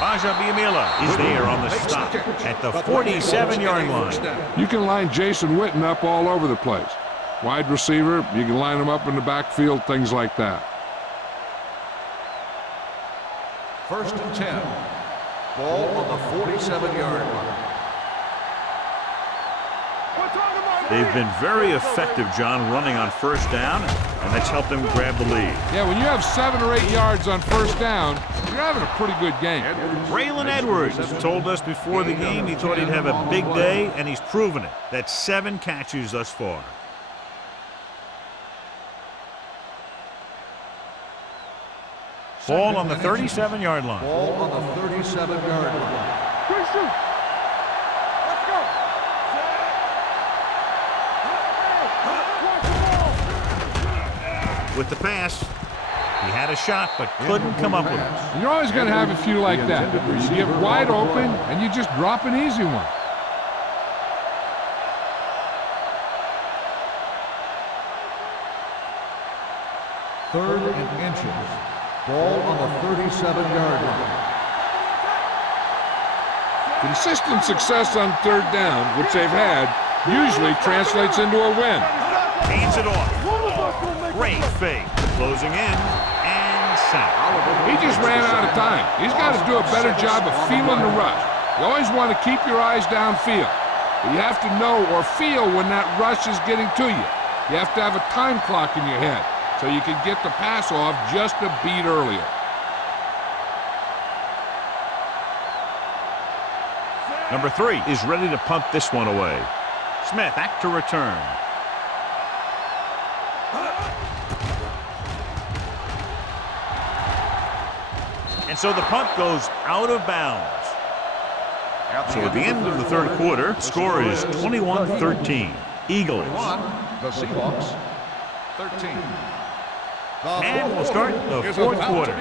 Bajabiamila is there on the stop at the 47-yard line. You can line Jason Witten up all over the place. Wide receiver, you can line him up in the backfield, things like that. First and 10. Ball on the 47-yard line. They've been very effective, John, running on first down, and that's helped them grab the lead. Yeah, when you have 7 or 8 yards on first down, you're having a pretty good game. Braylon Edwards told us before the game he thought he'd have a big day, and he's proven it. That's 7 catches thus far. Ball on the 37-yard line. Ball on the 37-yard line. Quick shoot. Let's go. with the pass. He had a shot, but couldn't come up with it. You're always going to have a few like that, where you get wide open and you just drop an easy one. Third and inches. Ball on the 37-yard line. Consistent success on third down, which they've had, usually translates into a win. Hands it off. Great fake. Closing in and sack. He just ran out of time. He's got to do a better job of feeling the rush. You always want to keep your eyes downfield, but you have to know or feel when that rush is getting to you. You have to have a time clock in your head so you can get the pass off just a beat earlier. Number 3 is ready to punt this one away. Smith back to return. And so the punt goes out of bounds. So at the end of the third quarter, the score is 21-13. Eagles. The Seahawks, 13. And we'll start the fourth quarter.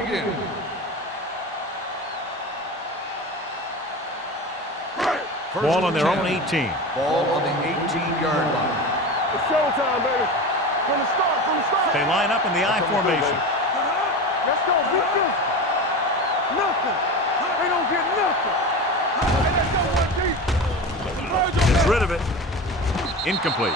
Ball on their own 18. Ball on the 18-yard line. It's showtime, baby. From the start. They line up in the I formation. Let's go. Beat this. Nothing. They don't get nothing. Gets rid of it. Incomplete.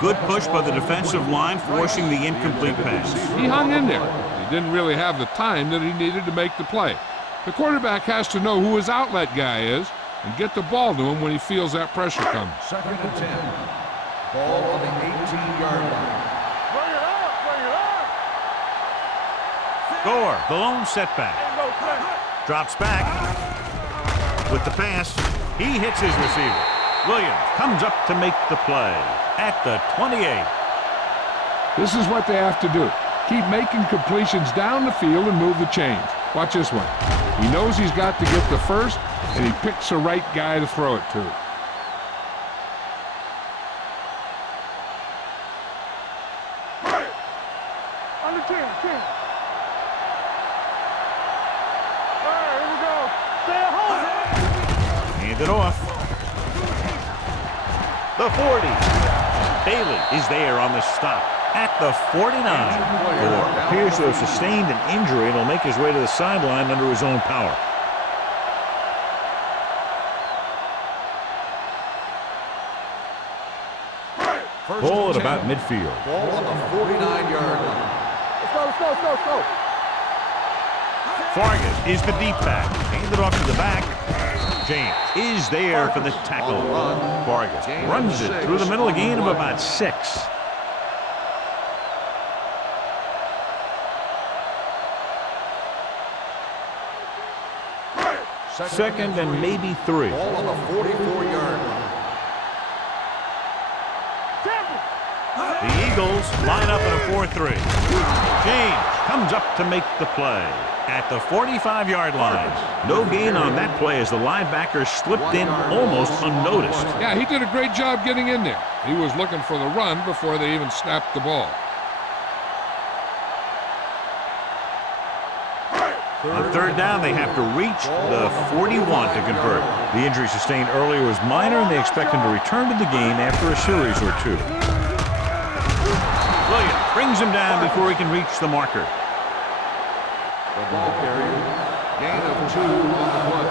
Good push by the defensive line, forcing the incomplete pass. He hung in there. He didn't really have the time that he needed to make the play. The quarterback has to know who his outlet guy is and get the ball to him when he feels that pressure coming. Second and 10. Ball on the 18-yard line. Bring it up. Gore, the lone setback. Drops back with the pass. He hits his receiver. Williams comes up to make the play at the 28. This is what they have to do. Keep making completions down the field and move the chains. Watch this one. He knows he's got to get the first, and he picks the right guy to throw it to. Under 10. All right, here we go. Stay at home. Hand it off. The 40. Bailey is there on the stop at the 49. Gore appears to have sustained an injury and will make his way to the sideline under his own power. Ball at about midfield. Ball on the 49-yard line. Let's go. Fargas is the deep back. Handed off to the back. James is there for the tackle. Fargas runs it through the middle, a gain of about 6. Second and maybe 3. Ball on the 44-yard line. The Eagles line up in a 4-3. James comes up to make the play at the 45-yard line. No gain on that play as the linebacker slipped in almost unnoticed. Yeah, he did a great job getting in there. He was looking for the run before they even snapped the ball. On third down, they have to reach the 41 to convert. The injury sustained earlier was minor, and they expect him to return to the game after a series or 2. Williams brings him down before he can reach the marker. The ball carrier, gain of 2 on the play.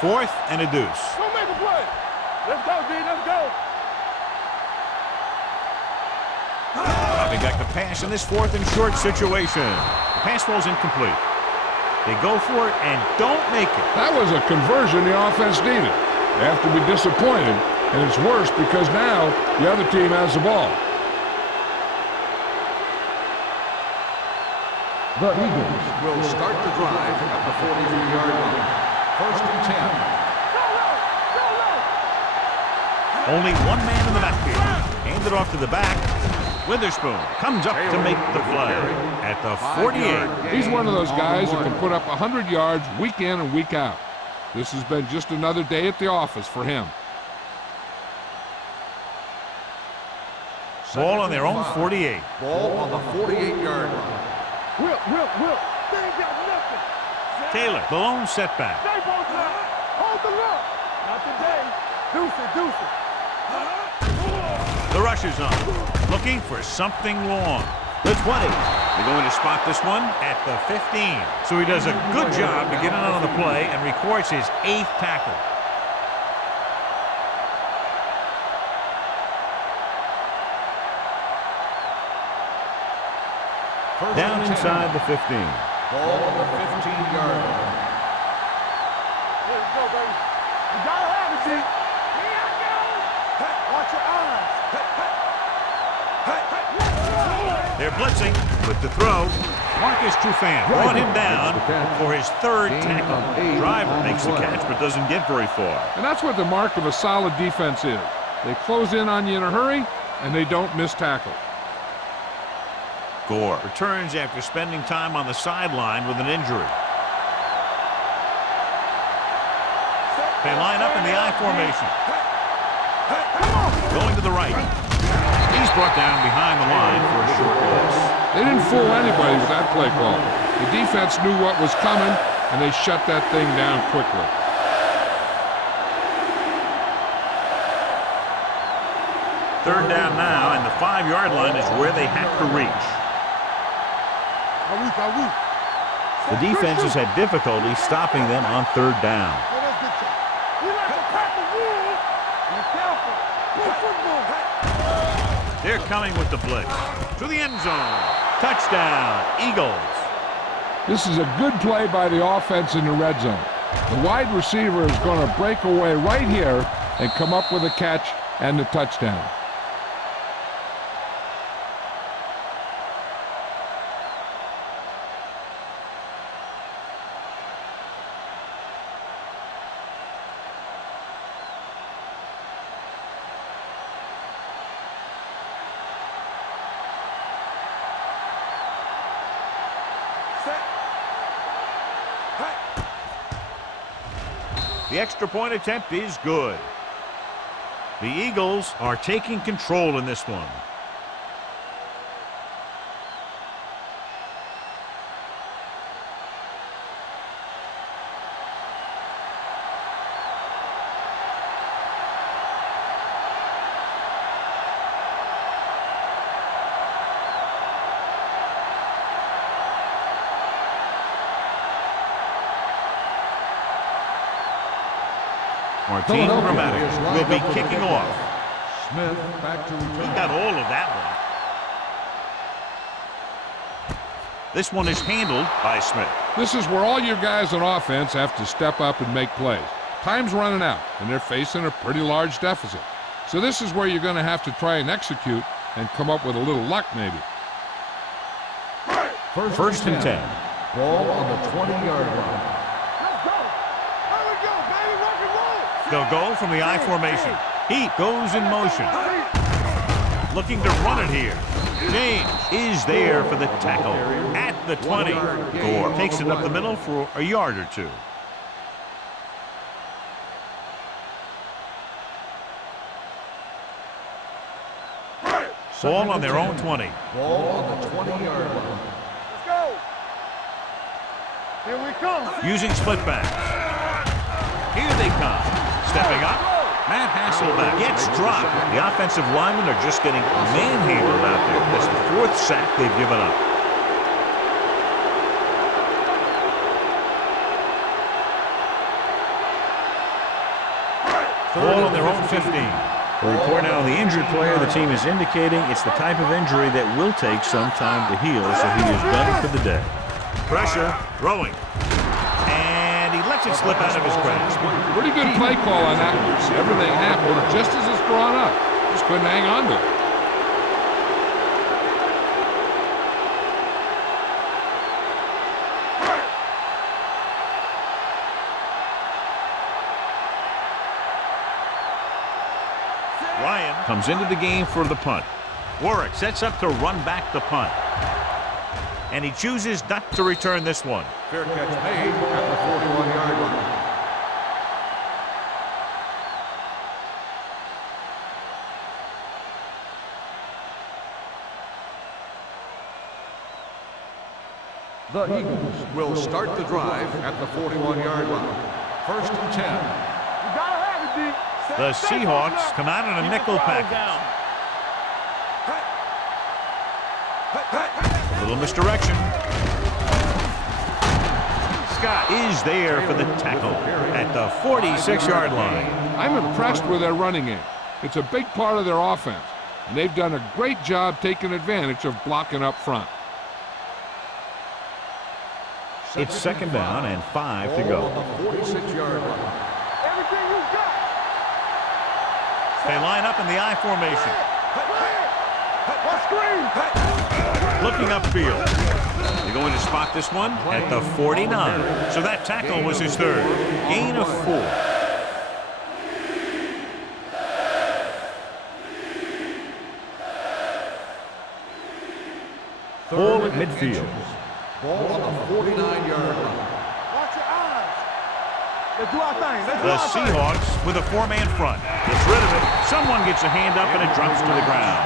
Fourth and a deuce. Go make a play. Let's go, D. Let's go. Dropping back the pass in this 4th and short situation. The pass falls incomplete. They go for it and don't make it. That was a conversion the offense needed. They have to be disappointed, and it's worse because now the other team has the ball. The Eagles will start the drive at the 43-yard line. First and 10. Only one man in the backfield. Hand it off to the back. Witherspoon comes up to make the play at the 48. He's one of those guys who can put up 100 yards week in and week out. This has been just another day at the office for him. Ball on their own 48. Ball on the 48-yard line. Will. They ain't got nothing. Taylor, the lone setback. Stay both sides. Hold the look. Not today. Deuce it. The rush is on. Looking for something long. The 20. They're going to spot this one at the 15. So he does a good job to get in on the play and records his 8th tackle. Down inside the 15. Ball on the 15-yard line. Let's go, baby. You gotta have it, G. Here I go. Watch your eyes. They're blitzing with the throw. Marcus Trufant brought him down for his 3rd tackle. Driver makes the catch but doesn't get very far. And that's what the mark of a solid defense is. They close in on you in a hurry, and they don't miss tackle. Gore returns after spending time on the sideline with an injury. They line up in the I formation. Going to the right. He's brought down behind the line for a short loss. They didn't fool anybody with that play call. The defense knew what was coming, and they shut that thing down quickly. Third down now, and the 5-yard line is where they have to reach. The defense has had difficulty stopping them on 3rd down. We like to pack the rules. Be careful. Play football. They're coming with the blitz. To the end zone. Touchdown, Eagles. This is a good play by the offense in the red zone. The wide receiver is going to break away right here and come up with a catch and the touchdown. The extra point attempt is good. The Eagles are taking control in this one. Martin Dramatic will be kicking off. Smith back to He return. got all of that one. This one is handled by Smith. This is where all your guys on offense have to step up and make plays. Time's running out, and they're facing a pretty large deficit. So this is where you're going to have to try and execute and come up with a little luck maybe. First and 10. Ball on the 20-yard line. Let's go. There we go, baby. Rock and roll. They'll go from the I formation. Heat goes in motion. Looking to run it here. James is there for the tackle at the 20. Gore takes it up the middle for a yard or two. Ball on their own 20. Ball on the 20-yard line. Let's go. Here we come. Using split backs. Here they come. Stepping up. Matt Hasselbeck gets dropped. The offensive linemen are just getting manhandled out there. That's the 4th sack they've given up. Ball on their own 15. A report now on the injured player. The team is indicating it's the type of injury that will take some time to heal, so he is done for the day. Pressure, throwing. And he lets it slip out of his grasp. Pretty good play call on that one. Everything happened just as it's drawn up. Just couldn't hang on to it. Ryan comes into the game for the punt. Warwick sets up to run back the punt. And he chooses not to return this one. Fair catch made at the 41-yard line. The Eagles will start the drive at the 41-yard line. First and 10. You gotta have it, D. The Seahawks come out in a nickel package. A little misdirection. Scott is there for the tackle at the 46-yard line. I'm impressed with their running game. It's a big part of their offense, and they've done a great job taking advantage of blocking up front. It's second down and 5 to go. On the 46-yard line. Everything you got. They line up in the I formation. What screen? Looking upfield. They're going to spot this one at the 49. So that tackle was his third. Gain of 4. Ball at midfield. Ball on the 49-yard line. Watch your eyes. Let's do our thing. Let's do The our thing. Seahawks with a 4-man front. Gets rid of it. Someone gets a hand up and it drops to the ground.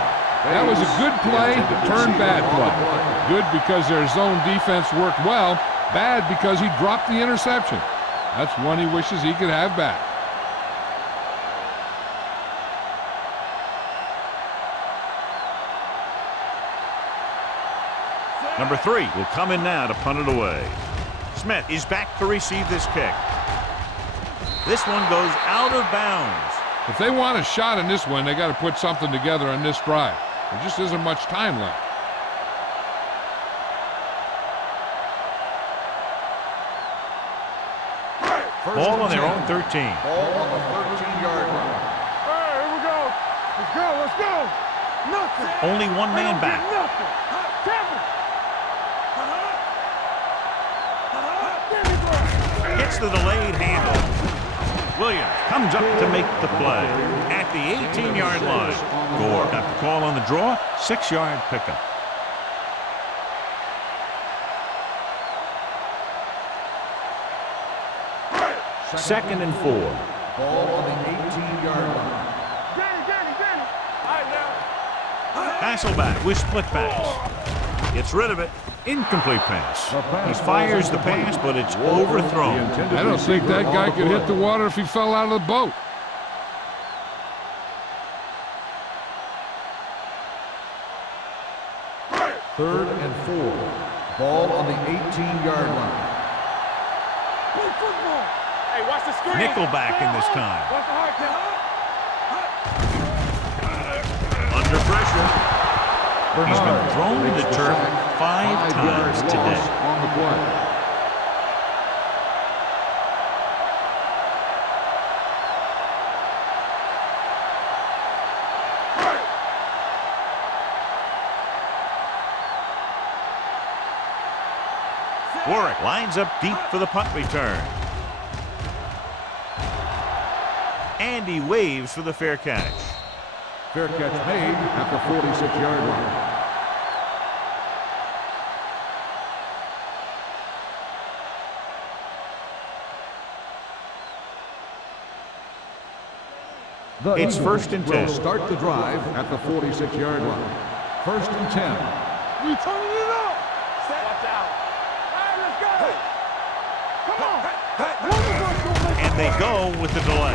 That was a good play to turn bad play. Good because their zone defense worked well. Bad because he dropped the interception. That's one he wishes he could have back. Number 3 will come in now to punt it away. Smith is back to receive this kick. This one goes out of bounds. If they want a shot in this one, they got to put something together on this drive. There just isn't much time left. Ball on their own 13. Ball on the 13-yard line. All right, here we go. Let's go. Let's go. Nothing. Only one man back. Nothing. Tampa. Gets the delayed handle. Williams comes up to make the play at the 18-yard line. Gore got the call on the draw. 6-yard pickup. Second and 4. Ball on the 18-yard line. Danny. All right, now. Hasselback with split pass. Gets rid of it. Incomplete pass. He fires the pass, but it's overthrown. I don't think that guy could hit the water if he fell out of the boat. Third and 4. Ball on the 18-yard line. Play football. Hey, watch the screen. Nickelback in this time. Watch the hard count. Under pressure. He's been thrown to the turf 5 times today. On the play. Warwick lines up deep for the punt return. And he waves for the fair catch. Fair catch made at the 46-yard line. The It's Eagles first and 10. will start the drive at the 46-yard line. First and 10. We turning it up. Watch out. All right, let's go. Come on. One of us gonna make And they go with the delay.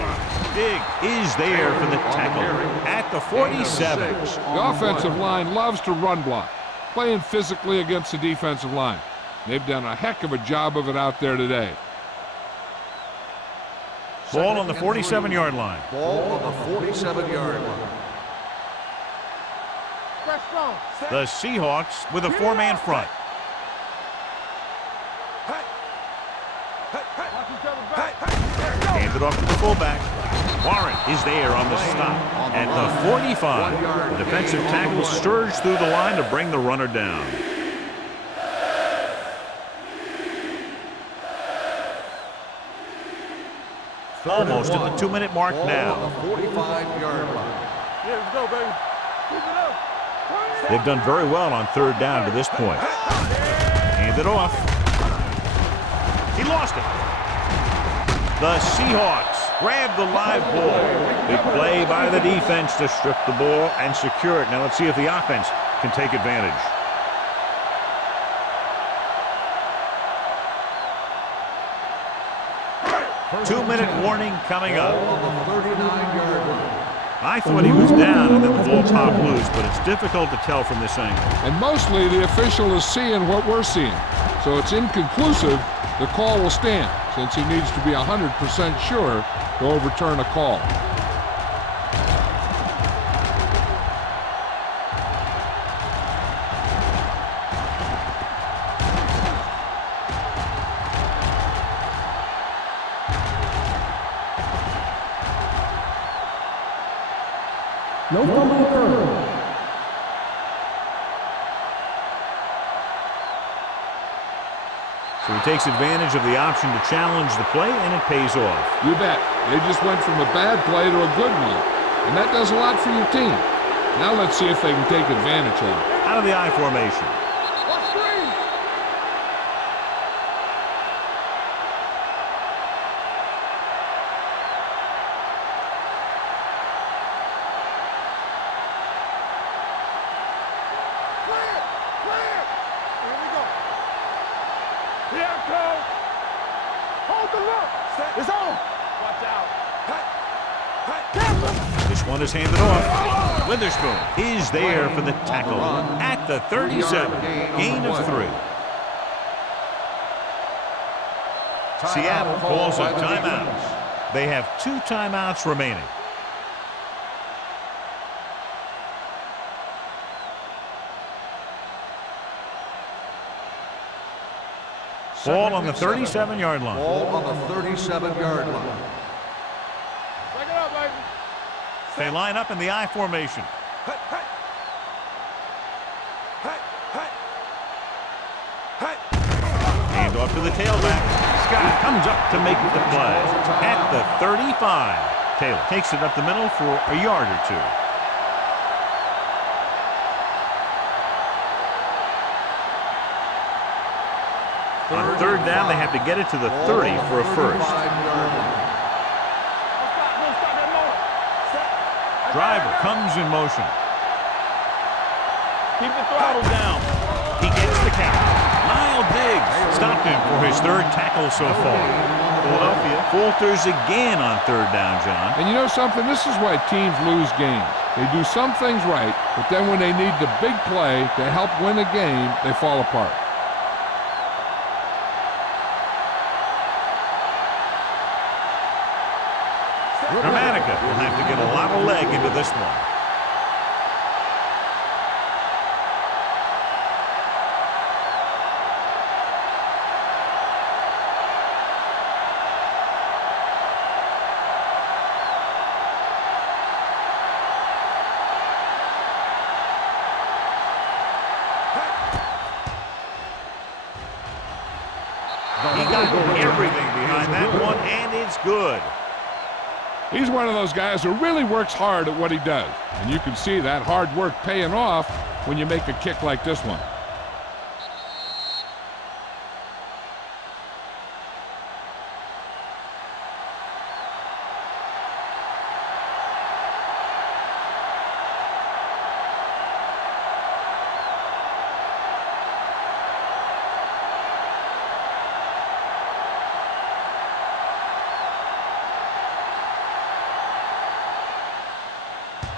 Big is there for the tackle at the 47. The offensive line loves to run block, playing physically against the defensive line. They've done a heck of a job of it out there today. Ball on the 47-yard line. Ball on the 47-yard line. Press strong. The Seahawks with a 4-man front. Watch each other back. Handed off to the fullback. Warren is there on the stop at the 45. The defensive tackle surged through the line to bring the runner down. Almost at the 2-minute mark now. On the 45-yard line. Yeah, let's go, baby. Keep it up. They've done very well on third down to this point. Handed off. He lost it. The Seahawks grab the live ball. Big play by the defense to strip the ball and secure it. Now let's see if the offense can take advantage. 2-minute warning coming up. Ball on the 39-yard line. I thought he was down and then the ball popped loose, but it's difficult to tell from this angle. And mostly the official is seeing what we're seeing. So it's inconclusive. The call will stand since he needs to be 100% sure to overturn a call. No fumble occurred. So he takes advantage of the option to challenge the play, and it pays off. You bet. They just went from a bad play to a good one. And that does a lot for your team. Now let's see if they can take advantage of it. Out of the I formation. Watch screen. Clear. Clear. Here we go. Here I come. Hold the look. It's on. Watch out. This one is handed off. Witherspoon is there for the tackle at the 37. Gain of 3. Seattle calls a timeout. They have 2 timeouts remaining. Ball on the 37-yard line. Ball on the 37-yard line. Break it up, baby. They line up in the I formation. Hand off to the tailback. Scott comes up to make the play at the 35. Taylor takes it up the middle for a yard or 2. On 3rd down, they have to get it to the 30 for a first. Driver comes in motion. Keep the throttle down. He gets the count. Lyle Diggs stopped him for his 3rd tackle so far. Philadelphia falters again on 3rd down, John. And you know something? This is why teams lose games. They do some things right, but then when they need the big play to help win a game, they fall apart. Dramatica will have to get a lot of leg into this one. He got everything behind that one, and it's good. He's one of those guys who really works hard at what he does. And you can see that hard work paying off when you make a kick like this one.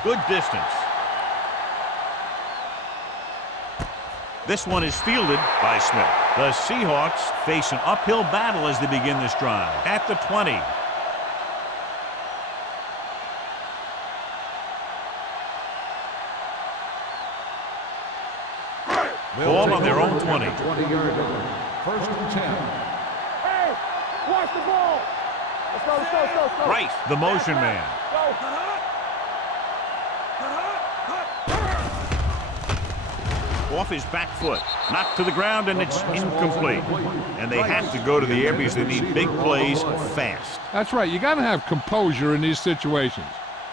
Good distance. This one is fielded by Smith. The Seahawks face an uphill battle as they begin this drive. At the 20. Ball on their own 20. 20-yard line. 1st and 10. Hey, watch the ball. Let's go, let's go, let's go, let's go. Right, the motion man. Go. Off his back foot, knocked to the ground, and it's incomplete. And they have to go to the air because they need big plays fast. That's right. You got to have composure in these situations.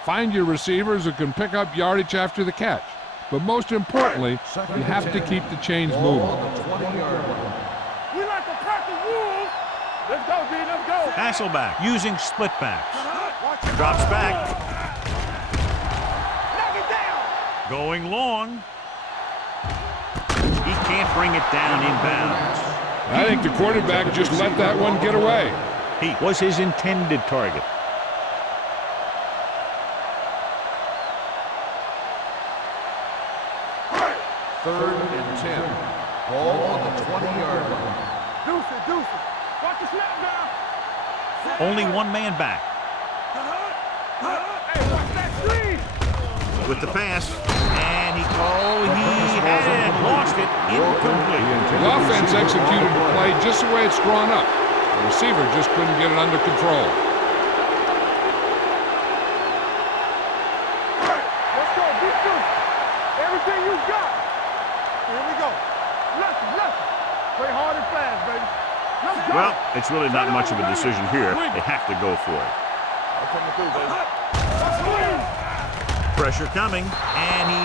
Find your receivers who can pick up yardage after the catch. But most importantly, you have to keep the chains moving. We like to practice wolves. Let's go, D, let's go. Hasselback using split backs. Drops back. Knock it down. Going long. He can't bring it down inbounds. I think the quarterback just let that one get away. He was his intended target. Third and 10. Ball on the 20-yard line. Deuce it, deuce it. Watch the snap down. Only one man back. Hey, watch that screen. With the pass. And he had lost it. Incomplete. The offense executed the play just the way it's drawn up. The receiver just couldn't get it under control. Let's go, beat Deuce. Everything you got. Here we go. Left. Play hard and fast, baby. Let's go. Well, it's really not much of a decision here. They have to go for it. I'm coming through, baby. Pressure coming, and he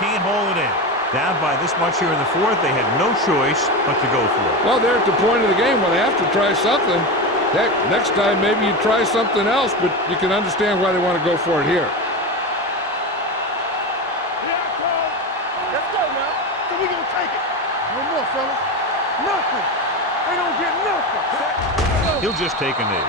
can't hold it in. Down by this much here in the fourth, they had no choice but to go for it. Well, they're at the point of the game where they have to try something. Heck, next time maybe you try something else, but you can understand why they want to go for it here. Let's go now. So we gonna take it. One more, fellas. Nothing. They don't get nothing. He'll just take a knee.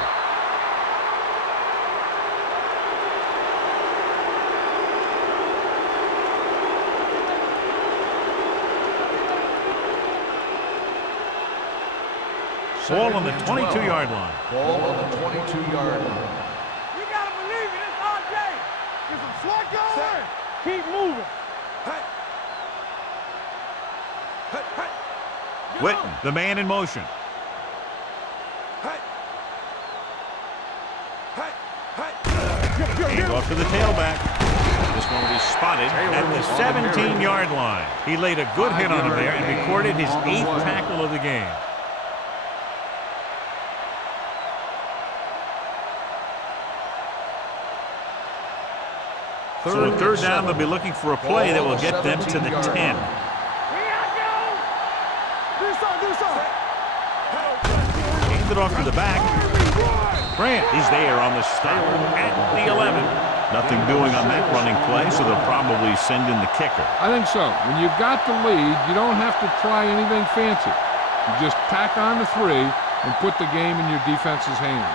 Ball on the 22-yard line. Ball on the 22-yard line. You gotta believe it. It's RJ. Get some slack going. Keep moving. Witten, the man in motion. Hand off to the tailback. This one will be spotted at the 17-yard line. He laid a good hit on him there and recorded his 8th tackle of the game. So a third down, they'll be looking for a play that will get them to the 10. Hand it off to the back. Grant, he's there on the stop at the 11. Nothing doing on that running play, so they'll probably send in the kicker. I think so. When you've got the lead, you don't have to try anything fancy. You just tack on the 3 and put the game in your defense's hands.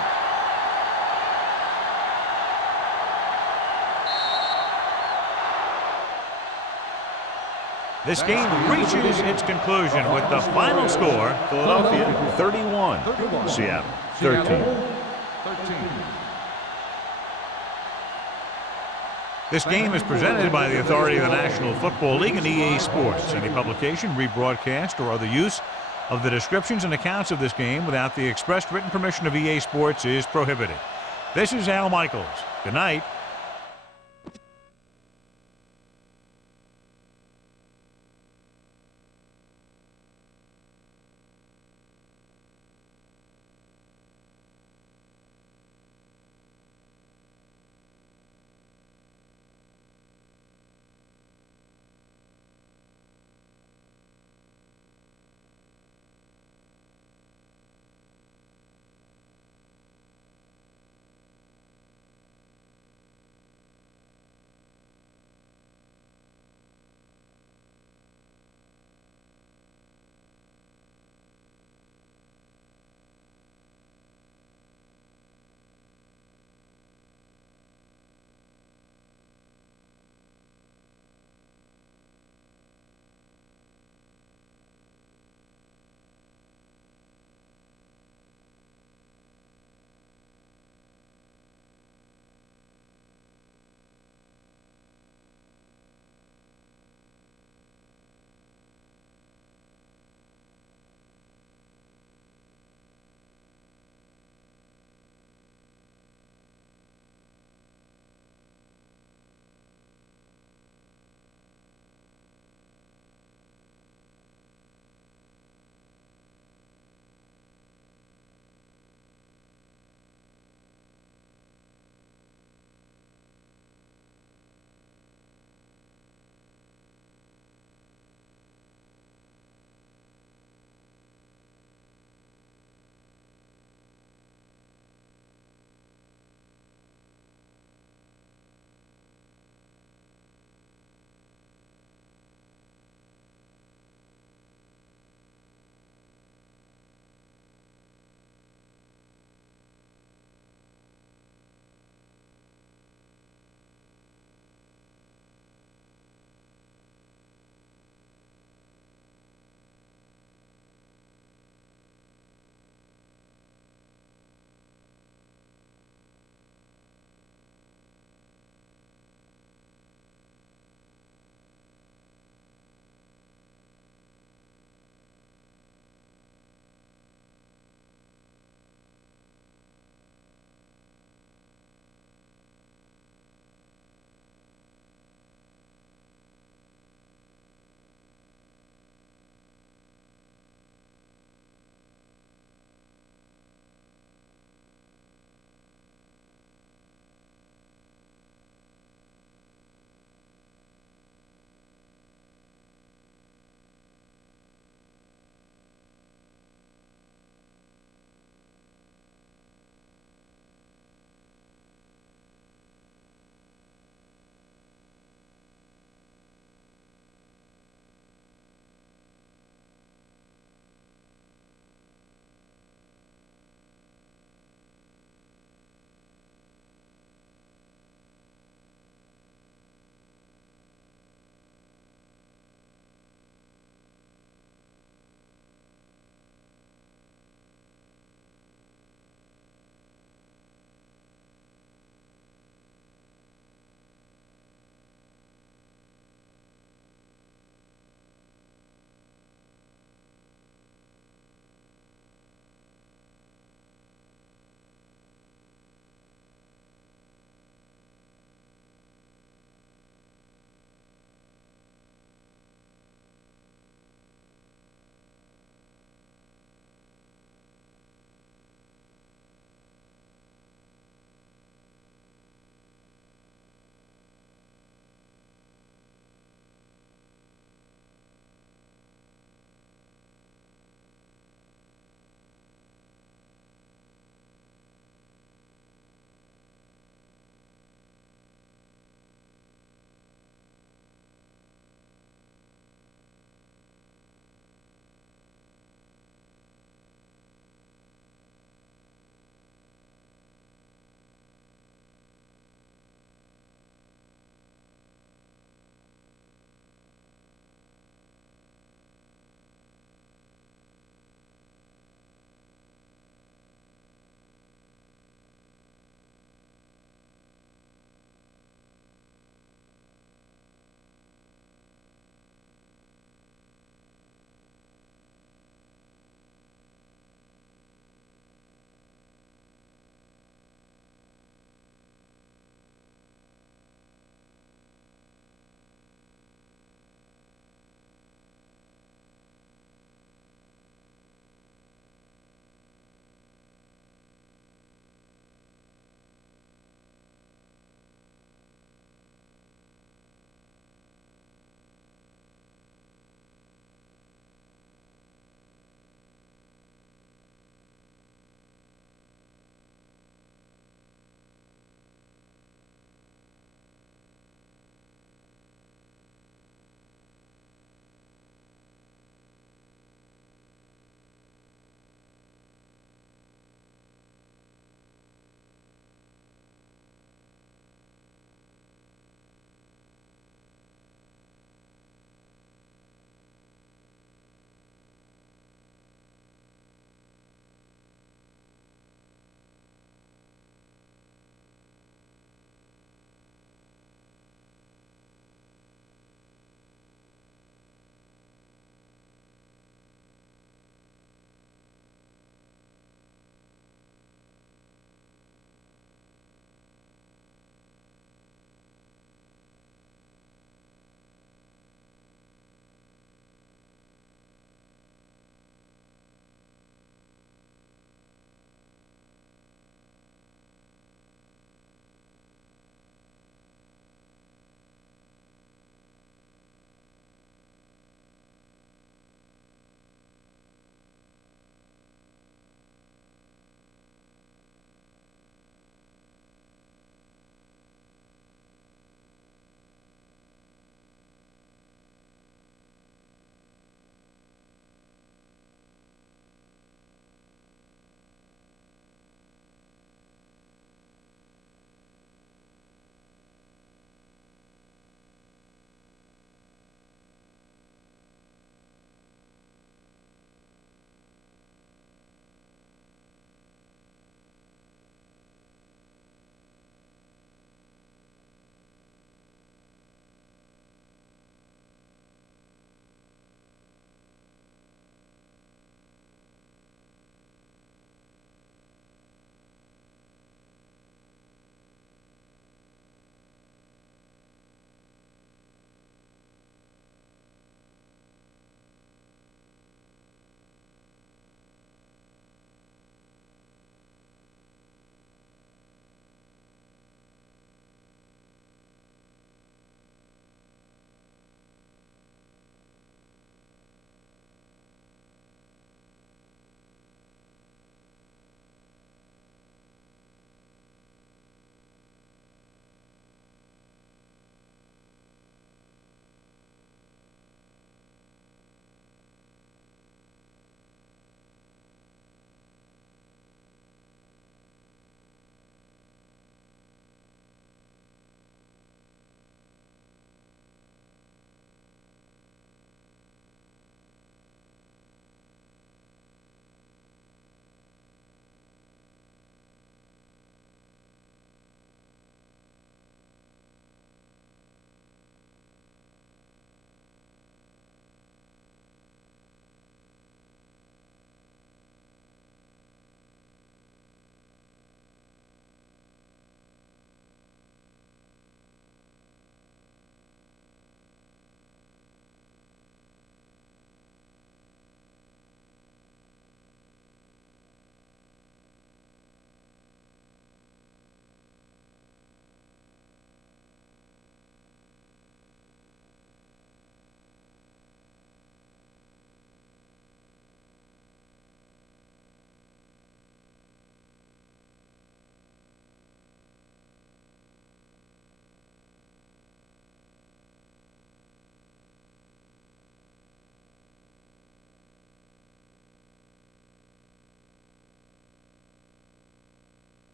This game reaches its conclusion with the final score, Philadelphia 31, Seattle 13. This game is presented by the authority of the National Football League and EA Sports. Any publication, rebroadcast, or other use of the descriptions and accounts of this game without the expressed written permission of EA Sports is prohibited. This is Al Michaels. Good night.